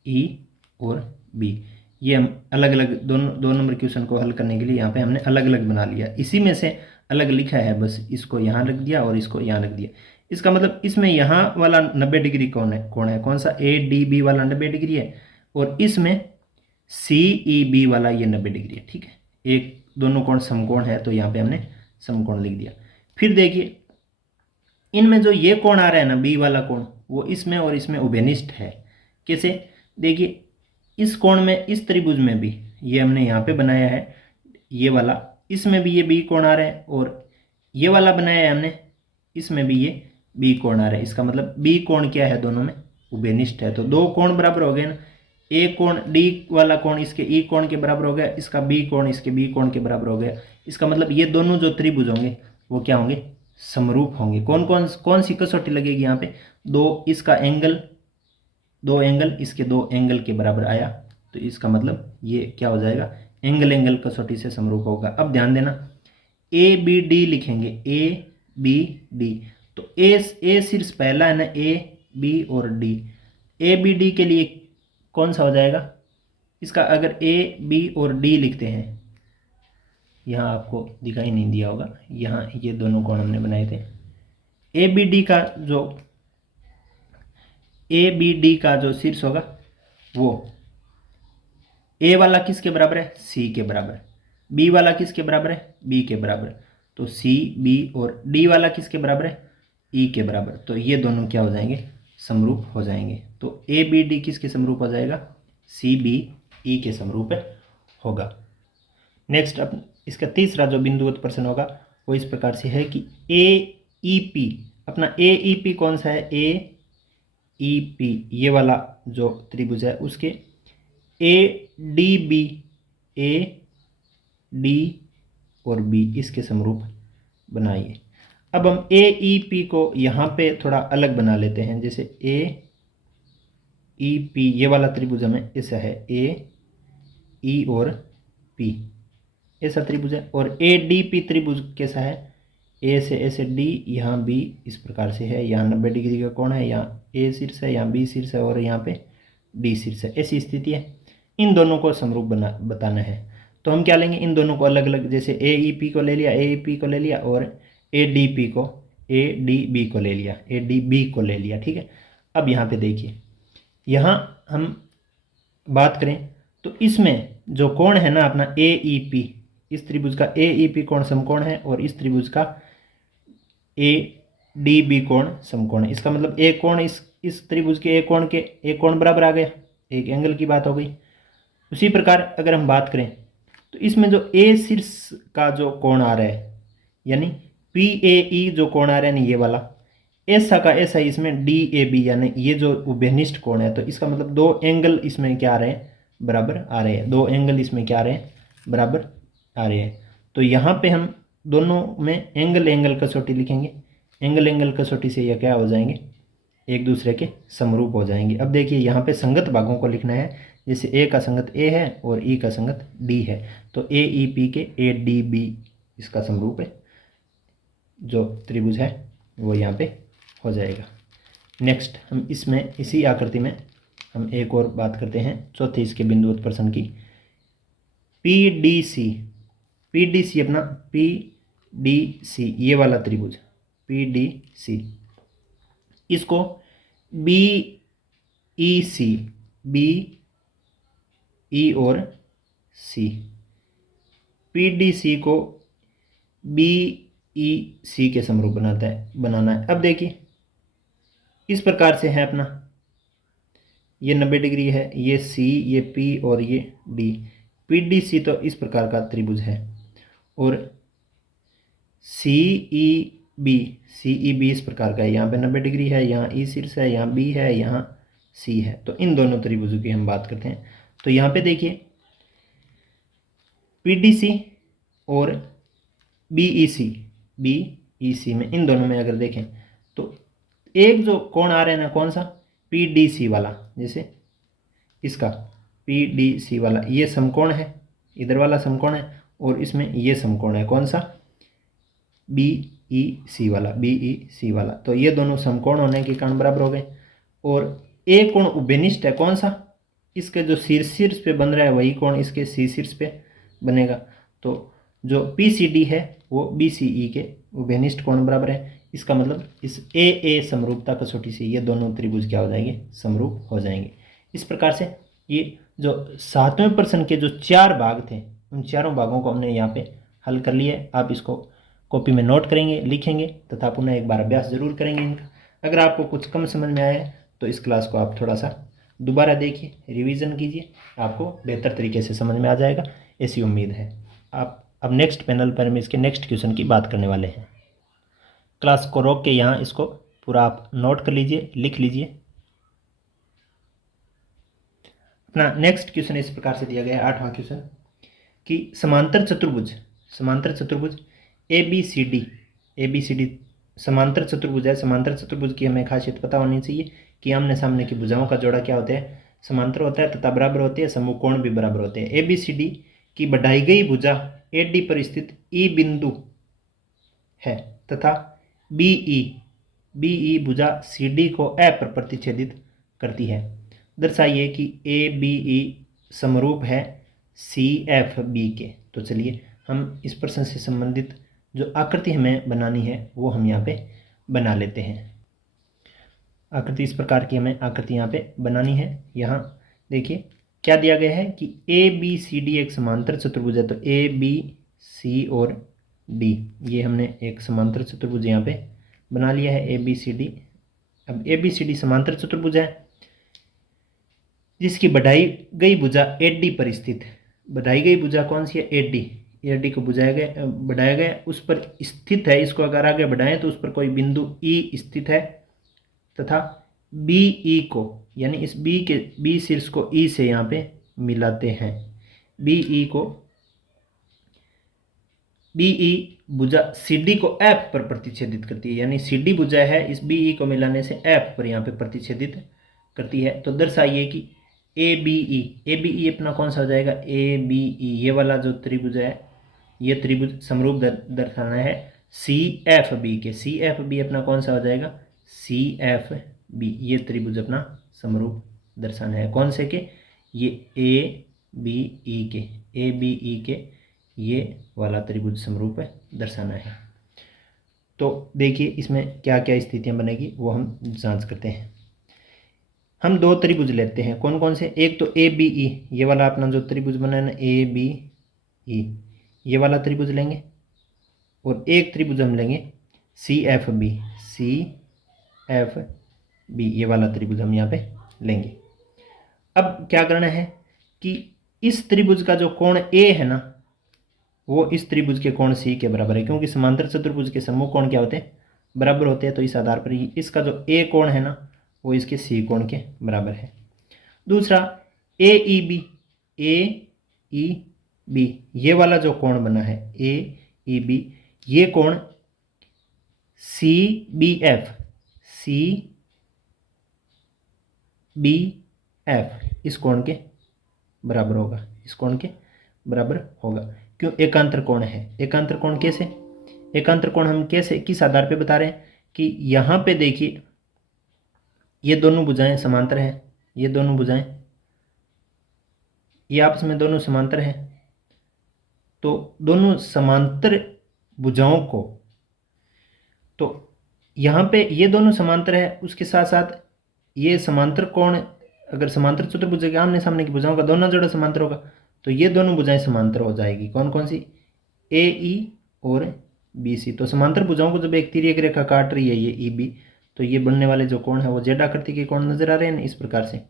ई और बी। ये हम अलग अलग दो नंबर क्वेश्चन को हल करने के लिए यहाँ पे हमने अलग अलग बना लिया। इसी में से अलग लिखा है, बस इसको यहाँ रख दिया और इसको यहाँ रख दिया। इसका मतलब इसमें यहाँ वाला 90 डिग्री कौन है, कौन सा, ए डी बी वाला 90 डिग्री है, और इसमें सी ई बी वाला ये 90 डिग्री है। ठीक है, एक दोनों कोण समकोण है तो यहाँ पे हमने समकोण लिख दिया। फिर देखिए इनमें जो ये कोण आ रहा है ना बी वाला कोण, वो इसमें और इसमें उभयनिष्ठ है। कैसे, देखिए इस कोण में, इस त्रिभुज में भी ये हमने यहाँ पे बनाया है ये वाला, इसमें भी ये बी कोण आ रहा है, और ये वाला बनाया है हमने, इसमें भी ये बी कोण आ रहा है। इसका मतलब बी कोण क्या है, दोनों में उभयनिष्ठ है। तो दो कोण बराबर हो गए ना, ए कोण डी वाला कोण इसके ई कोण के बराबर हो गया, इसका बी कोण इसके बी कोण के बराबर हो गया। इसका मतलब ये दोनों जो त्रिभुज होंगे वो क्या होंगे, समरूप होंगे। कौन सी कसौटी लगेगी यहाँ पे, इसका एंगल, दो एंगल इसके दो एंगल के बराबर आया, तो इसका मतलब ये क्या हो जाएगा, एंगल कसौटी से समरूप होगा। अब ध्यान देना ए बी डी लिखेंगे, ए बी डी, तो ए शीर्ष पहला है ना, ए बी और डी, ए बी डी के लिए कौन सा हो जाएगा इसका, अगर ए बी और डी लिखते हैं, यहाँ आपको दिखाई नहीं दिया होगा, यहाँ ये दोनों कोण हमने बनाए थे। ए बी डी का जो शीर्ष होगा वो ए वाला किसके बराबर है, सी के बराबर, बी वाला किसके बराबर है, बी के बराबर, तो सी बी, और डी वाला किसके बराबर है, ई के बराबर। तो ये दोनों क्या हो जाएंगे, समरूप हो जाएंगे। तो ए बी डी किसके समरूप हो जाएगा, सी बी ई के समरूप होगा। नेक्स्ट अब इसका तीसरा जो बिंदुवत प्रश्न होगा वो इस प्रकार से है कि ए ई पी, अपना ए ई पी कौन सा है, ए ई पी ये वाला जो त्रिभुज है उसके ए डी और बी इसके समरूप बनाइए। अब हम ए ई पी को यहाँ पे थोड़ा अलग बना लेते हैं, जैसे ए ई पी ये वाला त्रिभुज हमें ऐसा है, ए ई और पी ऐसा त्रिभुज है, और ए डी पी त्रिभुज कैसा है, ए से ऐसे डी, यहाँ बी इस प्रकार से है, यहाँ 90 डिग्री का कोण है, यहाँ ए शीर्ष है, यहाँ बी शीर्ष है, और यहाँ पे डी शीर्ष है। ऐसी स्थिति है, इन दोनों को समरूप बताना है। तो हम क्या लेंगे, इन दोनों को अलग अलग, जैसे ए ई पी को ले लिया, ए ई पी को ले लिया, और ए डी बी को ले लिया, ए डी बी को ले लिया। ठीक है, अब यहाँ पे देखिए, यहाँ हम बात करें तो इसमें जो कोण है ना अपना ए ई पी, इस त्रिभुज का ए ई पी कोण समकोण है और इस त्रिभुज का ए डी बी कोण समकोण है। इसका मतलब एक कोण इस त्रिभुज के एक कोण बराबर आ गया, एक एंगल की बात हो गई। उसी प्रकार अगर हम बात करें तो इसमें जो ए शीर्ष का जो कोण आ रहा है यानी पी ए ई जो कोण आ रहा है ना ये वाला, ऐसा का ऐसा इसमें डी ए बी यानी ये जो उभयनिष्ठ कोण है, तो इसका मतलब दो एंगल इसमें क्या आ रहे हैं, बराबर आ रहे हैं। दो एंगल इसमें क्या आ रहे हैं, बराबर आ रहे हैं। तो यहाँ पे हम दोनों में एंगल एंगल कसौटी लिखेंगे। एंगल एंगल कसौटी से ये क्या हो जाएंगे, एक दूसरे के समरूप हो जाएंगे। अब देखिए यहाँ पे संगत भागों को लिखना है, जैसे ए का संगत ए है और ई का संगत डी है, तो ए ई पी के ए डी बी इसका समरूप है जो त्रिभुज है वो यहाँ पे हो जाएगा। नेक्स्ट हम इसमें इसी आकृति में हम एक और बात करते हैं, चौथे इसके बिंदुवत प्रश्न की। पी डी सी अपना पी डी सी ये वाला त्रिभुज पी डी सी, इसको बी ई और सी, पी डी सी को बी ई सी के समरूप बनाना है। अब देखिए इस प्रकार से है अपना, ये 90 डिग्री है, ये सी, ये पी और ये डी। पी डी सी तो इस प्रकार का त्रिभुज है और सी ई बी इस प्रकार का है। यहाँ पे 90 डिग्री है, यहाँ ई शीर्ष है, यहाँ बी है, यहाँ सी है। तो इन दोनों त्रिभुजों की हम बात करते हैं। तो यहाँ पे देखिए पी डी सी और बी ई सी में, इन दोनों में अगर देखें तो एक जो कोण आ रहा है ना, कौन सा, पी डी सी वाला, जैसे इसका पी डी सी वाला ये समकोण है, इधर वाला समकोण है और इसमें ये समकोण है, कौन सा, बी ई सी वाला। तो ये दोनों समकोण होने के कारण बराबर हो गए। और एक कोण उभयनिष्ठ है, कौन सा, इसके जो शीर्ष पे बन रहा है वही कोण इसके सी शीर्ष पे बनेगा। तो जो पी सी डी है वो बी सी ई के उभयनिष्ठ कोण बराबर है। इसका मतलब इस ए समरूपता कसौटी से ये दोनों त्रिभुज क्या हो जाएंगे, समरूप हो जाएंगे। इस प्रकार से ये जो 7वें प्रश्न के जो 4 भाग थे उन चारों भागों को हमने यहाँ पे हल कर लिया। आप इसको कॉपी में नोट करेंगे, लिखेंगे तथा पुनः एक बार अभ्यास जरूर करेंगे इनका। अगर आपको कुछ कम समझ में आया है तो इस क्लास को आप थोड़ा सा दोबारा देखिए, रिवीजन कीजिए, आपको बेहतर तरीके से समझ में आ जाएगा, ऐसी उम्मीद है। आप अब नेक्स्ट पैनल पर हम इसके नेक्स्ट क्वेश्चन की बात करने वाले हैं। क्लास को रोक के यहाँ इसको पूरा आप नोट कर लीजिए, लिख लीजिए। अपना नेक्स्ट क्वेश्चन इस प्रकार से दिया गया है, 8वां क्वेश्चन, कि समांतर चतुर्भुज ए बी सी डी समांतर चतुर्भुज है। समांतर चतुर्भुज की हमें खासियत पता होनी चाहिए कि आमने सामने की भुजाओं का जोड़ा क्या होता है, समांतर होता है तथा बराबर होती है, समकोण भी बराबर होते हैं। ए बी सी डी की बढ़ाई गई भुजा ए डी पर स्थित ई बिंदु है तथा बी ई भुजा सी डी को ए पर प्रतिच्छेदित करती है। दर्शाइए कि ए बी ई समरूप है सी एफ बी के। तो चलिए हम इस प्रश्न से संबंधित जो आकृति हमें बनानी है वो हम यहाँ पे बना लेते हैं। आकृति इस प्रकार की हमें आकृति यहाँ पे बनानी है। यहाँ देखिए क्या दिया गया है कि ए बी सी डी एक समांतर चतुर्भुज है। तो ए बी सी और डी ये हमने एक समांतर चतुर्भुज यहाँ पे बना लिया है, ए बी सी डी। अब ए बी सी डी समांतर चतुर्भुज है जिसकी बढ़ाई गई भुजा ए डी पर स्थित, बढ़ाई गई भुजा कौन सी है, ए डी को बढ़ाया गया उस पर स्थित है। इसको अगर आगे बढ़ाएं तो उस पर कोई बिंदु ई स्थित है तथा बी ई को यानी इस बी शीर्ष को ई से यहाँ पे मिलाते हैं। बी ई भुजा सी डी को एफ पर प्रतिच्छेदित करती है, यानी सी डी भुजा है इस बी ई को मिलाने से एफ पर यहाँ पे प्रतिच्छेदित करती है। तो दर्शाइए कि ए बी ई अपना कौन सा हो जाएगा, ए बी ई ये वाला जो त्रिभुज है ये त्रिभुज समरूप दर्शाना है सी एफ बी के। सी एफ बी अपना कौन सा हो जाएगा, सी एफ बी ये त्रिभुज अपना समरूप दर्शाना है। कौन से के, ये ए बी ई के ये वाला त्रिभुज समरूप दर्शाना है। तो देखिए इसमें क्या क्या स्थितियां बनेगी वो हम जांच करते हैं। हम 2 त्रिभुज लेते हैं, कौन कौन से, एक तो ए बी ई ये वाला अपना जो त्रिभुज बना है ना, ए बी ई ये वाला त्रिभुज लेंगे और एक त्रिभुज हम लेंगे CFB, CFB ये वाला त्रिभुज हम यहाँ पे लेंगे। अब क्या करना है कि इस त्रिभुज का जो कोण A है ना वो इस त्रिभुज के कोण C के बराबर है, क्योंकि समांतर चतुर्भुज के समूह कोण क्या होते हैं, बराबर होते हैं। तो इस आधार पर इसका जो A कोण है ना वो इसके C कोण के बराबर है। दूसरा AEB, AEB ये वाला जो कोण बना है AEB ये कोण CBF, CBF इस कोण के बराबर होगा, इस कोण के बराबर होगा। क्यों, एकांतर कोण है। एकांतर कोण कैसे, एकांतर कोण हम कैसे किस आधार पे बता रहे हैं कि यहाँ पे देखिए ये दोनों भुजाएं समांतर हैं, ये दोनों भुजाएं ये आपस में दोनों समांतर हैं। तो दोनों समांतर भुजाओं को, तो यहाँ पे ये दोनों समांतर है, उसके साथ साथ ये समांतर कोण, अगर समांतर चतुर्भुज के आमने सामने की भुजाओं का दोनों जोड़ा समांतर होगा तो ये दोनों भुजाएं समांतर हो जाएगी। कौन कौन सी, AE और BC। तो समांतर भुजाओं को जब एक तिर्यक रेखा काट रही है ये EB, तो ये बनने वाले जो कोण है वो जेड आकृति के कोण नजर आ रहे हैं ना इस प्रकार से।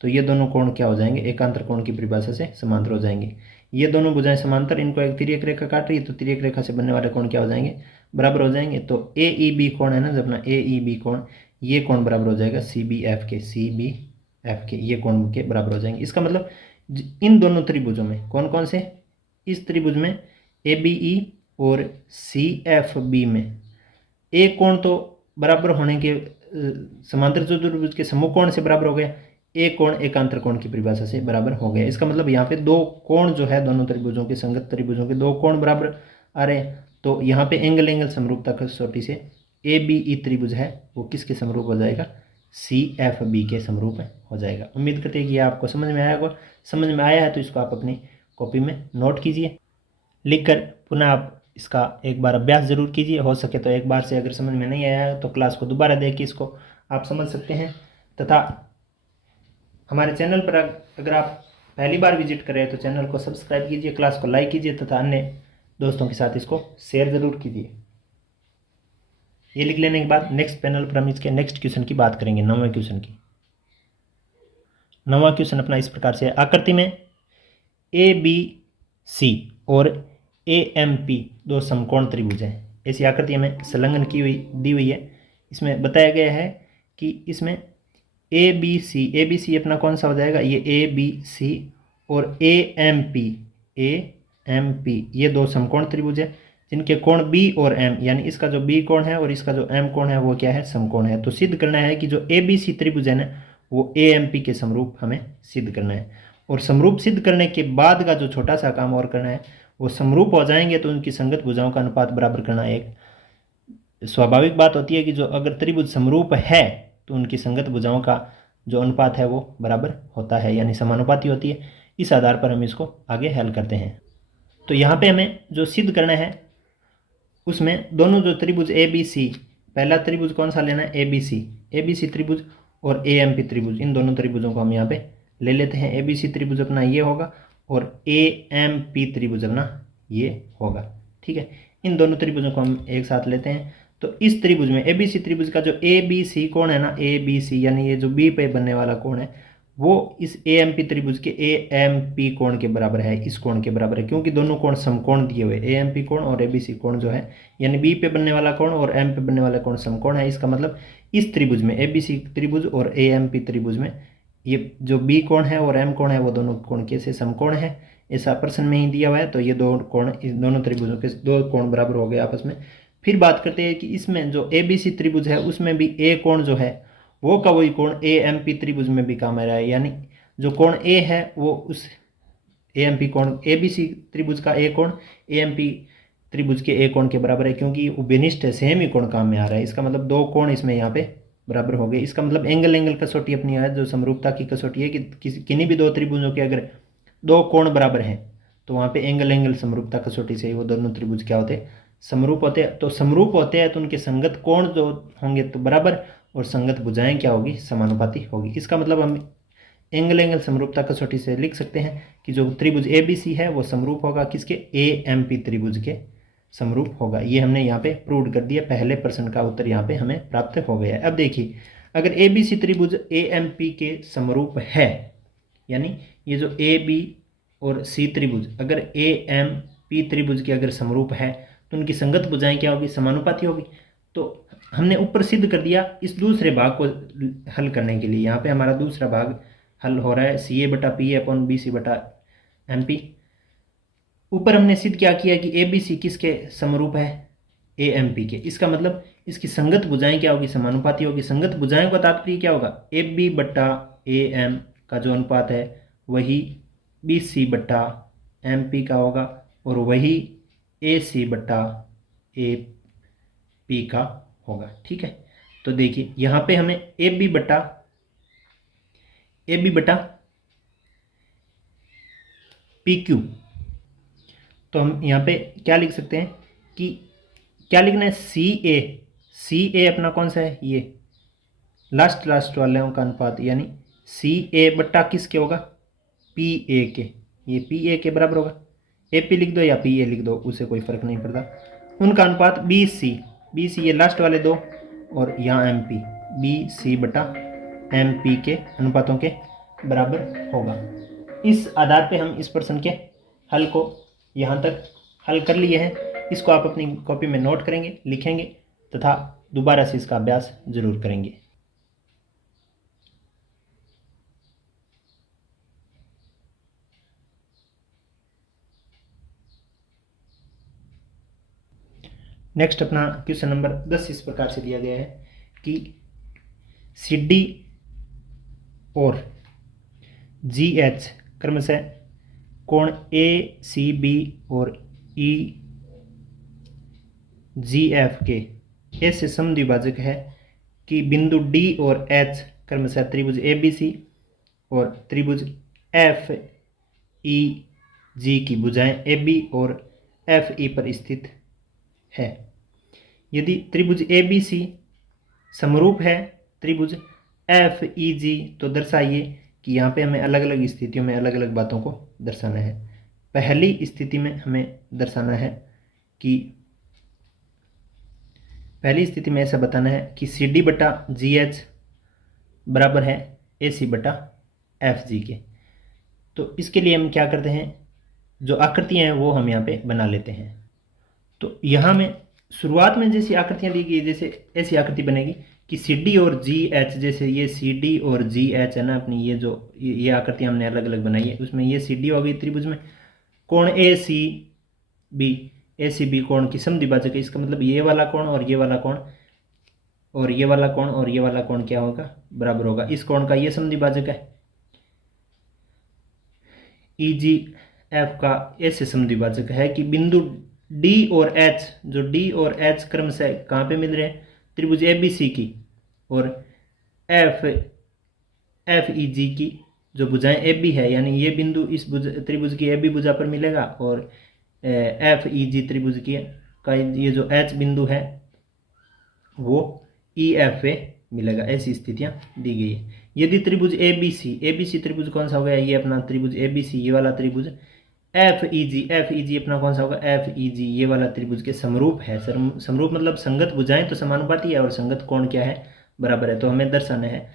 तो ये दोनों कोण क्या हो जाएंगे, एकांतर कोण की परिभाषा से समांतर हो जाएंगे। ये दोनों भुजाएं समांतर, इनको एक तिर्यक रेखा काट रही है तो तिर्यक रेखा से बनने वाले कोण क्या हो जाएंगे, बराबर हो जाएंगे। तो AEB कोण है ना, जब ना AEB कोण, ये कोण बराबर हो जाएगा CBF के, CBF के ये कोण के बराबर हो जाएंगे। इसका मतलब इन दोनों त्रिभुजों में कौन कौन से, इस त्रिभुज में ABE और CFB में एक कोण तो बराबर होने के समांतर चतुर्भुज के समूह कोण से बराबर हो गया, एक कोण एकांतर कोण की परिभाषा से बराबर हो गया। इसका मतलब यहाँ पे दो कोण जो है दोनों त्रिभुजों के, संगत त्रिभुजों के दो कोण बराबर आ रहे हैं। तो यहाँ पे एंगल एंगल समरूपता कसौटी से ABE त्रिभुज है वो किसके समरूप हो जाएगा, CFB के समरूप हो जाएगा। उम्मीद करते हैं कि आपको समझ में आया होगा। समझ में आया है तो इसको आप अपनी कॉपी में नोट कीजिए, लिखकर पुनः आप इसका एक बार अभ्यास जरूर कीजिए। हो सके तो एक बार से अगर समझ में नहीं आया है तो क्लास को दोबारा देख के इसको आप समझ सकते हैं। तथा हमारे चैनल पर अगर आप पहली बार विजिट कर रहे हैं तो चैनल को सब्सक्राइब कीजिए, क्लास को लाइक कीजिए तथा अन्य दोस्तों के साथ इसको शेयर ज़रूर कीजिए। ये लिख लेने के बाद नेक्स्ट पैनल पर हम इसके नेक्स्ट क्वेश्चन की बात करेंगे, 9वें क्वेश्चन की। 9वां क्वेश्चन अपना इस प्रकार से है, आकृति में ABC और AMP दो समकोण त्रिभुज हैं। ऐसी आकृति में संलग्न की हुई दी हुई है। इसमें बताया गया है कि इसमें ABC अपना कौन सा हो जाएगा, ये ABC और AMP ये दो समकोण त्रिभुज है जिनके कोण B और M, यानी इसका जो B कोण है और इसका जो M कोण है वो क्या है, समकोण है। तो सिद्ध करना है कि जो ABC त्रिभुज है ना वो AMP के समरूप हमें सिद्ध करना है। और समरूप सिद्ध करने के बाद का जो छोटा सा काम और करना है, वो समरूप हो जाएंगे तो उनकी संगत भुजाओं का अनुपात बराबर करना एक स्वाभाविक बात होती है कि जो अगर त्रिभुज समरूप है तो उनकी संगत भुजाओं का जो अनुपात है वो बराबर होता है, यानी समानुपाती होती है। इस आधार पर हम इसको आगे हल करते हैं। तो यहाँ पे हमें जो सिद्ध करना है उसमें दोनों जो त्रिभुज ABC, पहला त्रिभुज कौन सा लेना है, ABC त्रिभुज और AMP त्रिभुज, इन दोनों त्रिभुजों को हम यहाँ पे ले लेते हैं। ABC त्रिभुज अपना ये होगा और AMP त्रिभुज अपना ये होगा, ठीक है। इन दोनों त्रिभुजों को हम एक साथ लेते हैं। तो इस त्रिभुज में ABC त्रिभुज का जो ABC कोण है ना, ABC यानी ये जो B पे बनने वाला कोण है वो इस AMP त्रिभुज के AMP कोण के बराबर है, इस कोण के बराबर है, क्योंकि दोनों कोण समकोण दिए हुए, AMP कोण और ABC कोण जो है, यानी B पे बनने वाला कोण और M पे बनने वाला कोण समकोण है। इसका मतलब इस त्रिभुज में ABC त्रिभुज और AMP त्रिभुज में ये जो B कोण है और M कोण है वो दोनों कोण कैसे समकोण है, ऐसा प्रश्न में ही दिया हुआ है। तो ये दो कोण, इस दोनों त्रिभुजों के दो कोण बराबर हो गए आपस में। फिर बात करते हैं कि इसमें जो ABC त्रिभुज है उसमें भी A कोण जो है वो का वही कोण AMP त्रिभुज में भी काम आ रहा है, यानी जो कोण A है वो उस AMP कोण, ABC त्रिभुज का A कोण AMP त्रिभुज के A कोण के बराबर है, क्योंकि उभयनिष्ठ है, सेम ही कोण काम में आ रहा है। इसका मतलब दो कोण इसमें यहाँ पे बराबर हो गए। इसका मतलब एंगल एंगल कसौटी अपनी है, जो समरूपता की कसौटी है कि किन्हीं भी दो त्रिभुजों के अगर दो कोण बराबर हैं तो वहाँ पे एंगल एंगल समरूपता कसौटी से वो दोनों त्रिभुज क्या होते हैं, समरूप होते हैं। तो समरूप होते हैं तो उनके संगत कोण जो होंगे तो बराबर, और संगत भुजाएं क्या होगी, समानुपाती होगी। इसका मतलब हम एंगल एंगल समरूपता कसौटी से लिख सकते हैं कि जो त्रिभुज ए बी सी है वो समरूप होगा किसके, ए एम पी त्रिभुज के समरूप होगा। ये हमने यहाँ पे प्रूव कर दिया, पहले प्रश्न का उत्तर यहाँ पे हमें प्राप्त हो गया है। अब देखिए, अगर ए बी सी त्रिभुज ए एम पी के समरूप है, यानी ये जो ए बी और सी त्रिभुज अगर ए एम पी त्रिभुज के अगर समरूप है तो उनकी संगत भुजाएं क्या होगी, समानुपाती होगी। तो हमने ऊपर सिद्ध कर दिया। इस दूसरे भाग को हल करने के लिए यहाँ पे हमारा दूसरा भाग हल हो रहा है, सी ए बटा पी अपॉन बी सी बटा एम पी। ऊपर हमने सिद्ध क्या किया कि ए बी सी किसके समरूप है, ए एम पी के। इसका मतलब इसकी संगत भुजाएं क्या होगी, समानुपाती होगी। संगत भुजाएं का तात्पर्य क्या होगा, ए बी बटा ए एम का जो अनुपात है वही बी सी बटा एम पी का होगा और वही ए सी बटा ए पी का होगा। ठीक है, तो देखिए यहाँ पे हमें ए बी बटा पी क्यू, तो हम यहाँ पे क्या लिख सकते हैं कि क्या लिखना है, सी ए अपना कौन सा है, ये लास्ट वाले का अनुपात, यानी सी ए बट्टा किसके होगा, पी ए के। ये पी ए के बराबर होगा, ए पी लिख दो या पी ए लिख दो, उससे कोई फर्क नहीं पड़ता। उनका अनुपात बी सी ये लास्ट वाले दो और यहाँ एम पी, बी सी बटा एम पी के अनुपातों के बराबर होगा। इस आधार पे हम इस प्रश्न के हल को यहाँ तक हल कर लिए हैं। इसको आप अपनी कॉपी में नोट करेंगे, लिखेंगे तथा दोबारा से इसका अभ्यास जरूर करेंगे। नेक्स्ट अपना क्वेश्चन नंबर 10 इस प्रकार से दिया गया है कि सी डी और जी एच क्रमशः कोण ए सी बी और ई जी एफ के ऐसे समद्विभाजक है कि बिंदु डी और एच क्रमशः त्रिभुज ए बी सी और त्रिभुज एफ ई जी की भुजाएं ए बी और एफ ई पर स्थित है। यदि त्रिभुज ए बी सी समरूप है त्रिभुज एफ ई जी, तो दर्शाइए कि यहाँ पे हमें अलग अलग स्थितियों में अलग अलग बातों को दर्शाना है। पहली स्थिति में हमें दर्शाना है कि पहली स्थिति में ऐसा बताना है कि सी डी बटा जी एच बराबर है ए सी बटा एफ जी के। तो इसके लिए हम क्या करते हैं, जो आकृतियाँ हैं वो हम यहाँ पे बना लेते हैं। तो यहाँ में शुरुआत में जैसी आकृतियाँ दी गई, जैसे ऐसी आकृति बनेगी कि सी डी और जी एच, जैसे ये सी डी और जी एच है ना अपनी, ये जो ये आकृतियाँ हमने अलग अलग बनाई है, उसमें ये सी डी हो गई त्रिभुज में, कोण ए सी बी कोण की समद्विभाजक है। इसका मतलब ये वाला कोण और ये वाला कोण और ये वाला कोण और ये वाला कोण क्या होगा, बराबर होगा। इस कोण का ये समद्विभाजक है, ई जी एफ का ऐसे समद्विभाजक है कि बिंदु डी और एच, जो डी और एच क्रमशः कहाँ पे मिल रहे हैं, त्रिभुज ए बी सी की और एफ ई जी की जो भुजाएं ए बी है, यानी ये बिंदु इस त्रिभुज की ए बी भुजा पर मिलेगा और एफ ई जी त्रिभुज की का ये जो एच बिंदु है वो ई एफ ए मिलेगा। ऐसी स्थितियां दी गई है। यदि त्रिभुज ए बी सी त्रिभुज कौन सा हो गया, ये अपना त्रिभुज ए बी सी, ये वाला त्रिभुज एफ ई जी अपना कौन सा होगा, एफ ई जी ये वाला त्रिभुज के समरूप है। समरूप मतलब संगत भुजाएं तो समानुपाती है और संगत कोण क्या है, बराबर है। तो हमें दर्शाना है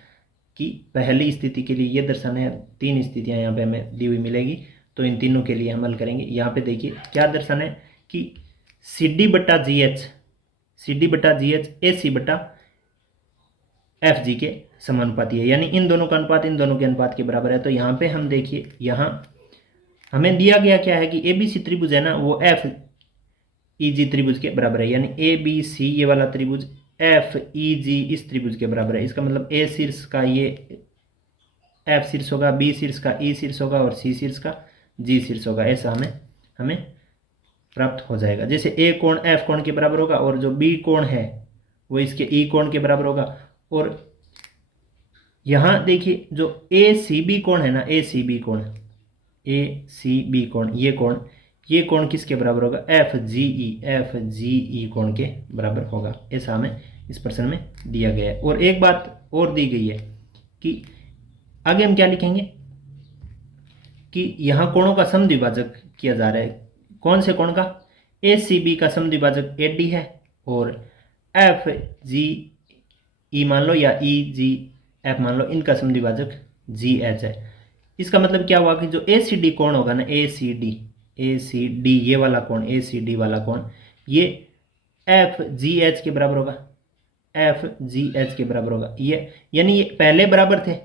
कि पहली स्थिति के लिए ये दर्शाना है, तीन स्थितियां यहाँ पे हमें दी हुई मिलेगी, तो इन तीनों के लिए हम हल करेंगे। यहाँ पे देखिए क्या दर्शाना है कि सी डी बटा जी एच ए सी बटा एफ जी के समानुपाती है, यानी इन दोनों का अनुपात इन दोनों के अनुपात के बराबर है। तो यहाँ पे हम देखिए, यहाँ हमें दिया गया क्या है कि ए बी सी त्रिभुज है ना वो एफ ई जी त्रिभुज के बराबर है, यानी ए बी सी ये वाला त्रिभुज एफ ई जी इस त्रिभुज के बराबर है। इसका मतलब ए शीर्ष का ये एफ शीर्ष होगा, बी शीर्ष का ई शीर्ष होगा और सी शीर्ष का जी शीर्ष होगा। ऐसा हमें प्राप्त हो जाएगा। जैसे ए कोण एफ कोण के बराबर होगा और जो बी कोण है वो इसके ई कोण के बराबर होगा। और यहाँ देखिए जो ए सी बी कोण है ना, ए सी बी कोण ये कोण किसके बराबर होगा, एफ जी ई कोण के बराबर होगा। ऐसा हमें इस प्रश्न में दिया गया है। और एक बात और दी गई है कि आगे हम क्या लिखेंगे कि यहाँ कोणों का समद्विभाजक किया जा रहा है। कौन से कोण का? ए सी बी का समद्विभाजक ए डी है और एफ जी ई मान लो या ई जी एफ मान लो, इनका समद्विभाजक जी एच है। इसका मतलब क्या हुआ कि जो ए सी डी कोण होगा ना, ए सी डी ये वाला कोण, ए सी डी वाला कोण, ये एफ जी एच के बराबर होगा, एफ जी एच के बराबर होगा। ये यानी ये पहले बराबर थे,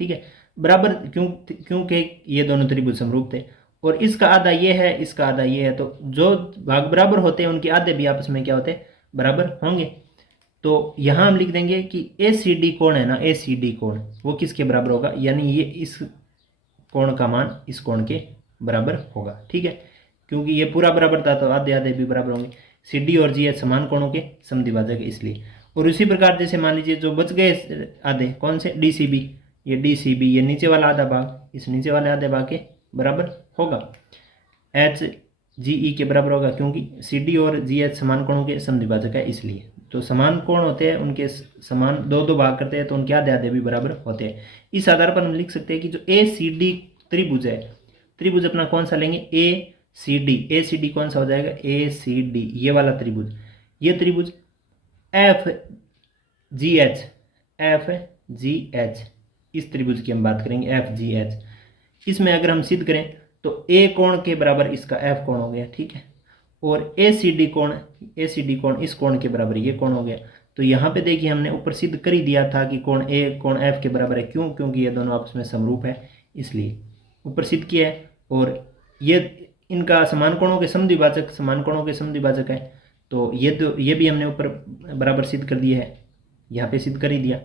ठीक है, बराबर क्योंकि ये दोनों त्रिभुज समरूप थे और इसका आधा ये है, इसका आधा ये है, तो जो भाग बराबर होते हैं उनके आधे भी आपस में क्या होते हैं? बराबर होंगे। तो यहाँ हम लिख देंगे कि ए सी डी कोण है ना, ए सी डी कोण वो किसके बराबर होगा? यानी ये इस कोण का मान इस कोण के बराबर होगा, ठीक है, क्योंकि ये पूरा बराबर था तो आधे आधे भी बराबर होंगे। सी डी और जी एच समान कोणों के समद्विभाजक है इसलिए। और उसी प्रकार जैसे मान लीजिए जो बच गए आधे, कौन से? डी सी बी, ये डी सी बी, ये नीचे वाला आधा भाग इस नीचे वाले आधे भाग के बराबर होगा। एच जी ई के बराबर होगा क्योंकि सी डी और जी एच समान कोणों के समद्विभाजक है इसलिए। तो समान कोण होते हैं उनके समान दो दो भाग करते हैं तो उनके आधे आधे भी बराबर होते हैं। इस आधार पर हम लिख सकते हैं कि जो ए सी डी त्रिभुज है, त्रिभुज अपना कौन सा लेंगे? ए सी डी। ए सी डी कौन सा हो जाएगा? ए सी डी ये वाला त्रिभुज। ये त्रिभुज F G H, F G H, इस त्रिभुज की हम बात करेंगे, एफ जी एच। इसमें अगर हम सिद्ध करें तो ए कोण के बराबर इसका एफ कोण हो गया, ठीक है, और ए सी डी कोण, ए सी डी कोण इस कोण के बराबर ये कोण हो गया। तो यहाँ पे देखिए हमने ऊपर सिद्ध कर ही दिया था कि कोण ए कोण एफ के बराबर है। क्यों? क्योंकि ये दोनों आपस में समरूप है इसलिए ऊपर सिद्ध किया है। और ये इनका समान कोणों के समद्विभाजक, समान कोणों के समद्विभाजक है, तो ये भी हमने ऊपर बराबर सिद्ध कर दिया है, यहाँ पे सिद्ध कर ही दिया,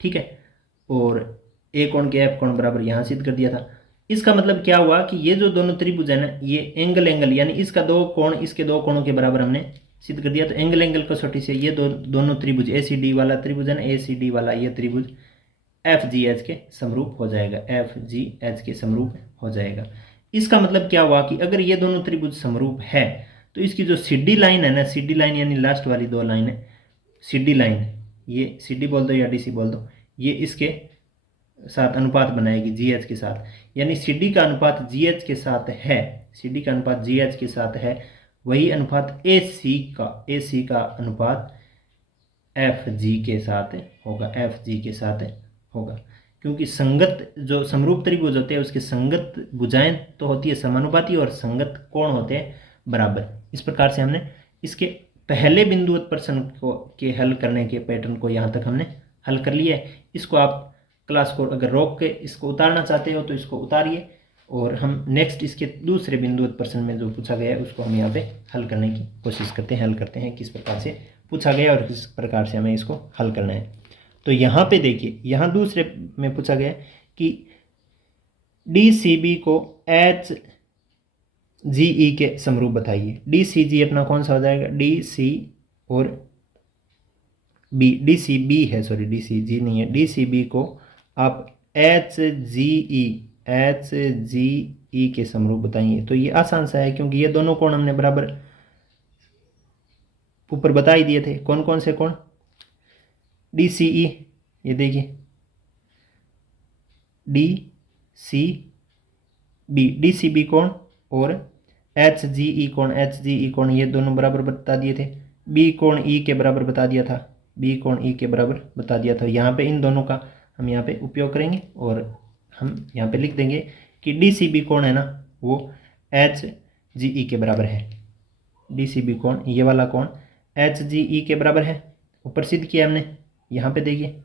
ठीक है। और ए कोण के एफ कोण बराबर यहाँ सिद्ध कर दिया था। इसका मतलब क्या हुआ कि ये जो दोनों त्रिभुज है ना, ये एंगल यानी इसका दो कोण इसके दो कोणों के बराबर हमने सिद्ध कर दिया। तो एंगल कसौटी से ये दोनों त्रिभुज, ए सी डी वाला त्रिभुज है ना, ए सी डी वाला ये त्रिभुज एफ जी एच के समरूप हो जाएगा, एफ जी एच के समरूप हो जाएगा। इसका मतलब क्या हुआ कि अगर ये दोनों त्रिभुज समरूप है तो इसकी जो सी डी लाइन है ना, सी डी लाइन यानी लास्ट वाली दो लाइन है, सी डी लाइन, ये सी डी बोल दो या डी सी बोल दो, ये इसके साथ अनुपात बनाएगी जी एच के साथ। यानी सी डी का अनुपात जी एच के साथ है, सी डी का अनुपात जी एच के साथ है, वही अनुपात ए सी का अनुपात एफ जी के साथ होगा, एफ जी के साथ होगा। क्योंकि संगत जो समरूप त्रिभुज होते हैं उसके संगत भुजाएं तो होती है समानुपाती और संगत कोण होते हैं बराबर। इस प्रकार से हमने इसके पहले बिंदुवत प्रश्न को के हल करने के पैटर्न को यहाँ तक हमने हल कर लिया है। इसको आप क्लास को अगर रोक के इसको उतारना चाहते हो तो इसको उतारिए और हम नेक्स्ट इसके दूसरे बिंदुवत प्रश्न में जो पूछा गया है उसको हम यहाँ पे हल करने की कोशिश करते हैं, हल करते हैं किस प्रकार से पूछा गया और किस प्रकार से हमें इसको हल करना है। तो यहाँ पे देखिए, यहाँ दूसरे में पूछा गया कि डी सी बी को एच जी ई के समरूप बताइए। डी सी जी अपना कौन सा हो जाएगा? डी सी और बी, डी सी बी है, सॉरी डी सी जी नहीं है, डी सी बी को आप एच जी ई के समरूप बताइए। तो ये आसान सा है क्योंकि ये दोनों कोण हमने बराबर ऊपर बता ही दिए थे। कौन कौन से कोण? डी सी ई, ये देखिए D C B, D C B कोण और एच जी ई कोण, एच जी ई कोण ये दोनों बराबर बता दिए थे। बी कोण ई के बराबर बता दिया था, बी कोण ई के बराबर बता दिया था। यहाँ पे इन दोनों का हम यहाँ पे उपयोग करेंगे और हम यहाँ पे लिख देंगे कि डी सी बी कोण है ना वो एच जी ई के बराबर है। डी सी बी कोण ये वाला कोण एच जी ई के बराबर है, ऊपर सिद्ध किया हमने। यहाँ पे देखिए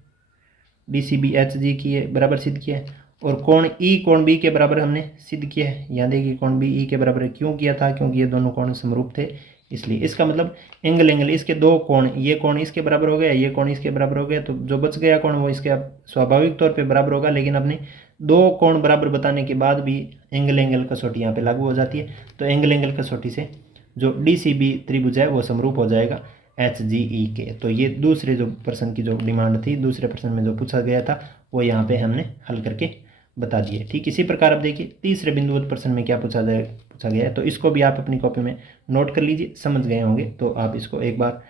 D C B H G की बराबर सिद्ध किया है और कोण ई कोण बी के बराबर हमने सिद्ध किया है। यहाँ देखिए कोण बी ई के बराबर है, क्यों किया था? क्योंकि ये दोनों कोण समरूप थे इसलिए। इसका मतलब एंगल इसके दो कोण, ये कोण इसके बराबर हो गया, ये कोण इसके बराबर हो गया, तो जो बच गया कोण वो इसके स्वाभाविक तौर पे बराबर होगा। लेकिन अपने दो कोण बराबर बताने के बाद भी एंगल कसौटी यहाँ पे लागू हो जाती है। तो एंगल कसौटी से जो डी सी बी त्रिभुज है वो समरूप हो जाएगा एच जी ई के। तो ये दूसरे जो प्रश्न की जो डिमांड थी, दूसरे प्रश्न में जो पूछा गया था वो यहाँ पे हमने हल करके बता दिए। ठीक इसी प्रकार अब देखिए तीसरे बिंदुवत प्रश्न में क्या पूछा गया है, तो इसको भी आप अपनी कॉपी में नोट कर लीजिए। समझ गए होंगे तो आप इसको एक बार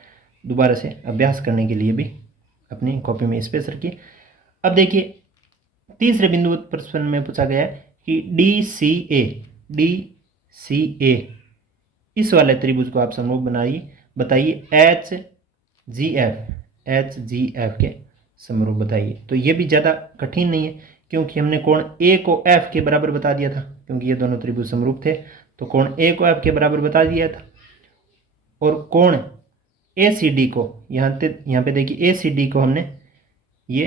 दोबारा से अभ्यास करने के लिए भी अपनी कॉपी में स्पेस रखिए। अब देखिए तीसरे बिंदुवत प्रश्न में पूछा गया है कि डी सी ए इस वाले त्रिभुज को आप समरूप बनाइए, बताइए एच जी एफ के समरूप बताइए। तो ये भी ज़्यादा कठिन नहीं है, क्योंकि हमने कोण ए को एफ के बराबर बता दिया था, क्योंकि ये दोनों त्रिभुज समरूप थे। तो कोण ए को एफ के बराबर बता दिया था, और कोण ए सी डी को यहाँ पे देखिए ए सी डी को हमने ये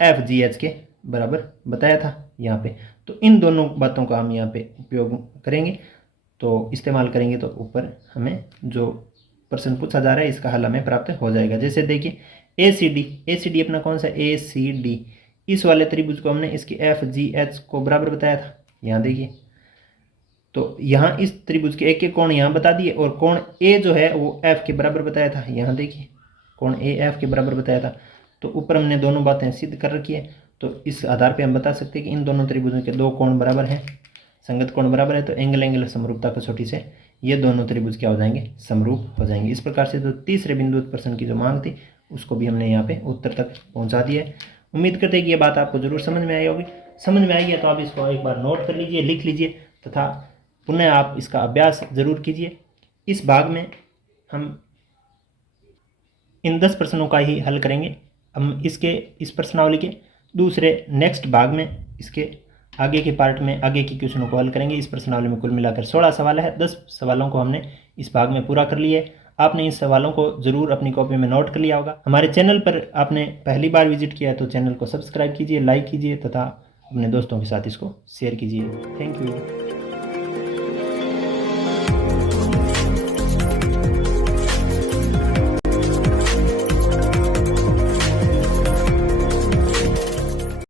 एफ जी एच के बराबर बताया था यहाँ पे। तो इन दोनों बातों का हम यहाँ पे उपयोग करेंगे, तो इस्तेमाल करेंगे, तो ऊपर हमें जो प्रश्न पूछा जा रहा है इसका हल हमें प्राप्त हो जाएगा। जैसे देखिए ए सी डी अपना कौन सा ए सी डी, इस वाले त्रिभुज को हमने इसकी एफ जी एच को बराबर बताया था। यहाँ देखिए, तो यहाँ इस त्रिभुज के एक एक कोण यहाँ बता दिए, और कोण ए जो है वो एफ के बराबर बताया था। यहाँ देखिए कोण ए एफ के बराबर बताया था। तो ऊपर हमने दोनों बातें सिद्ध कर रखी है। तो इस आधार पे हम बता सकते हैं कि इन दोनों त्रिभुजों के दो कोण बराबर हैं, संगत कोण बराबर है। तो एंगल समरूपता कसौटी से ये दोनों त्रिभुज क्या हो जाएंगे, समरूप हो जाएंगे। इस प्रकार से तो तीसरे बिंदु प्रश्न की जो मांग थी उसको भी हमने यहाँ पे उत्तर तक पहुँचा दिया है। उम्मीद करते हैं कि ये बात आपको जरूर समझ में आई होगी। समझ में आई है तो आप इसको एक बार नोट कर लीजिए, लिख लीजिए, तथा पुनः आप इसका अभ्यास जरूर कीजिए। इस भाग में हम इन 10 प्रश्नों का ही हल करेंगे। हम इस प्रश्नावली के दूसरे नेक्स्ट भाग में इसके आगे के पार्ट में आगे के क्वेश्चनों को हल करेंगे। इस प्रश्नावली में कुल मिलाकर 16 सवाल है। 10 सवालों को हमने इस भाग में पूरा कर लिया है। आपने इन सवालों को जरूर अपनी कॉपी में नोट कर लिया होगा। हमारे चैनल पर आपने पहली बार विजिट किया है तो चैनल को सब्सक्राइब कीजिए, लाइक कीजिए, तथा अपने दोस्तों के साथ इसको शेयर कीजिए। Thank you.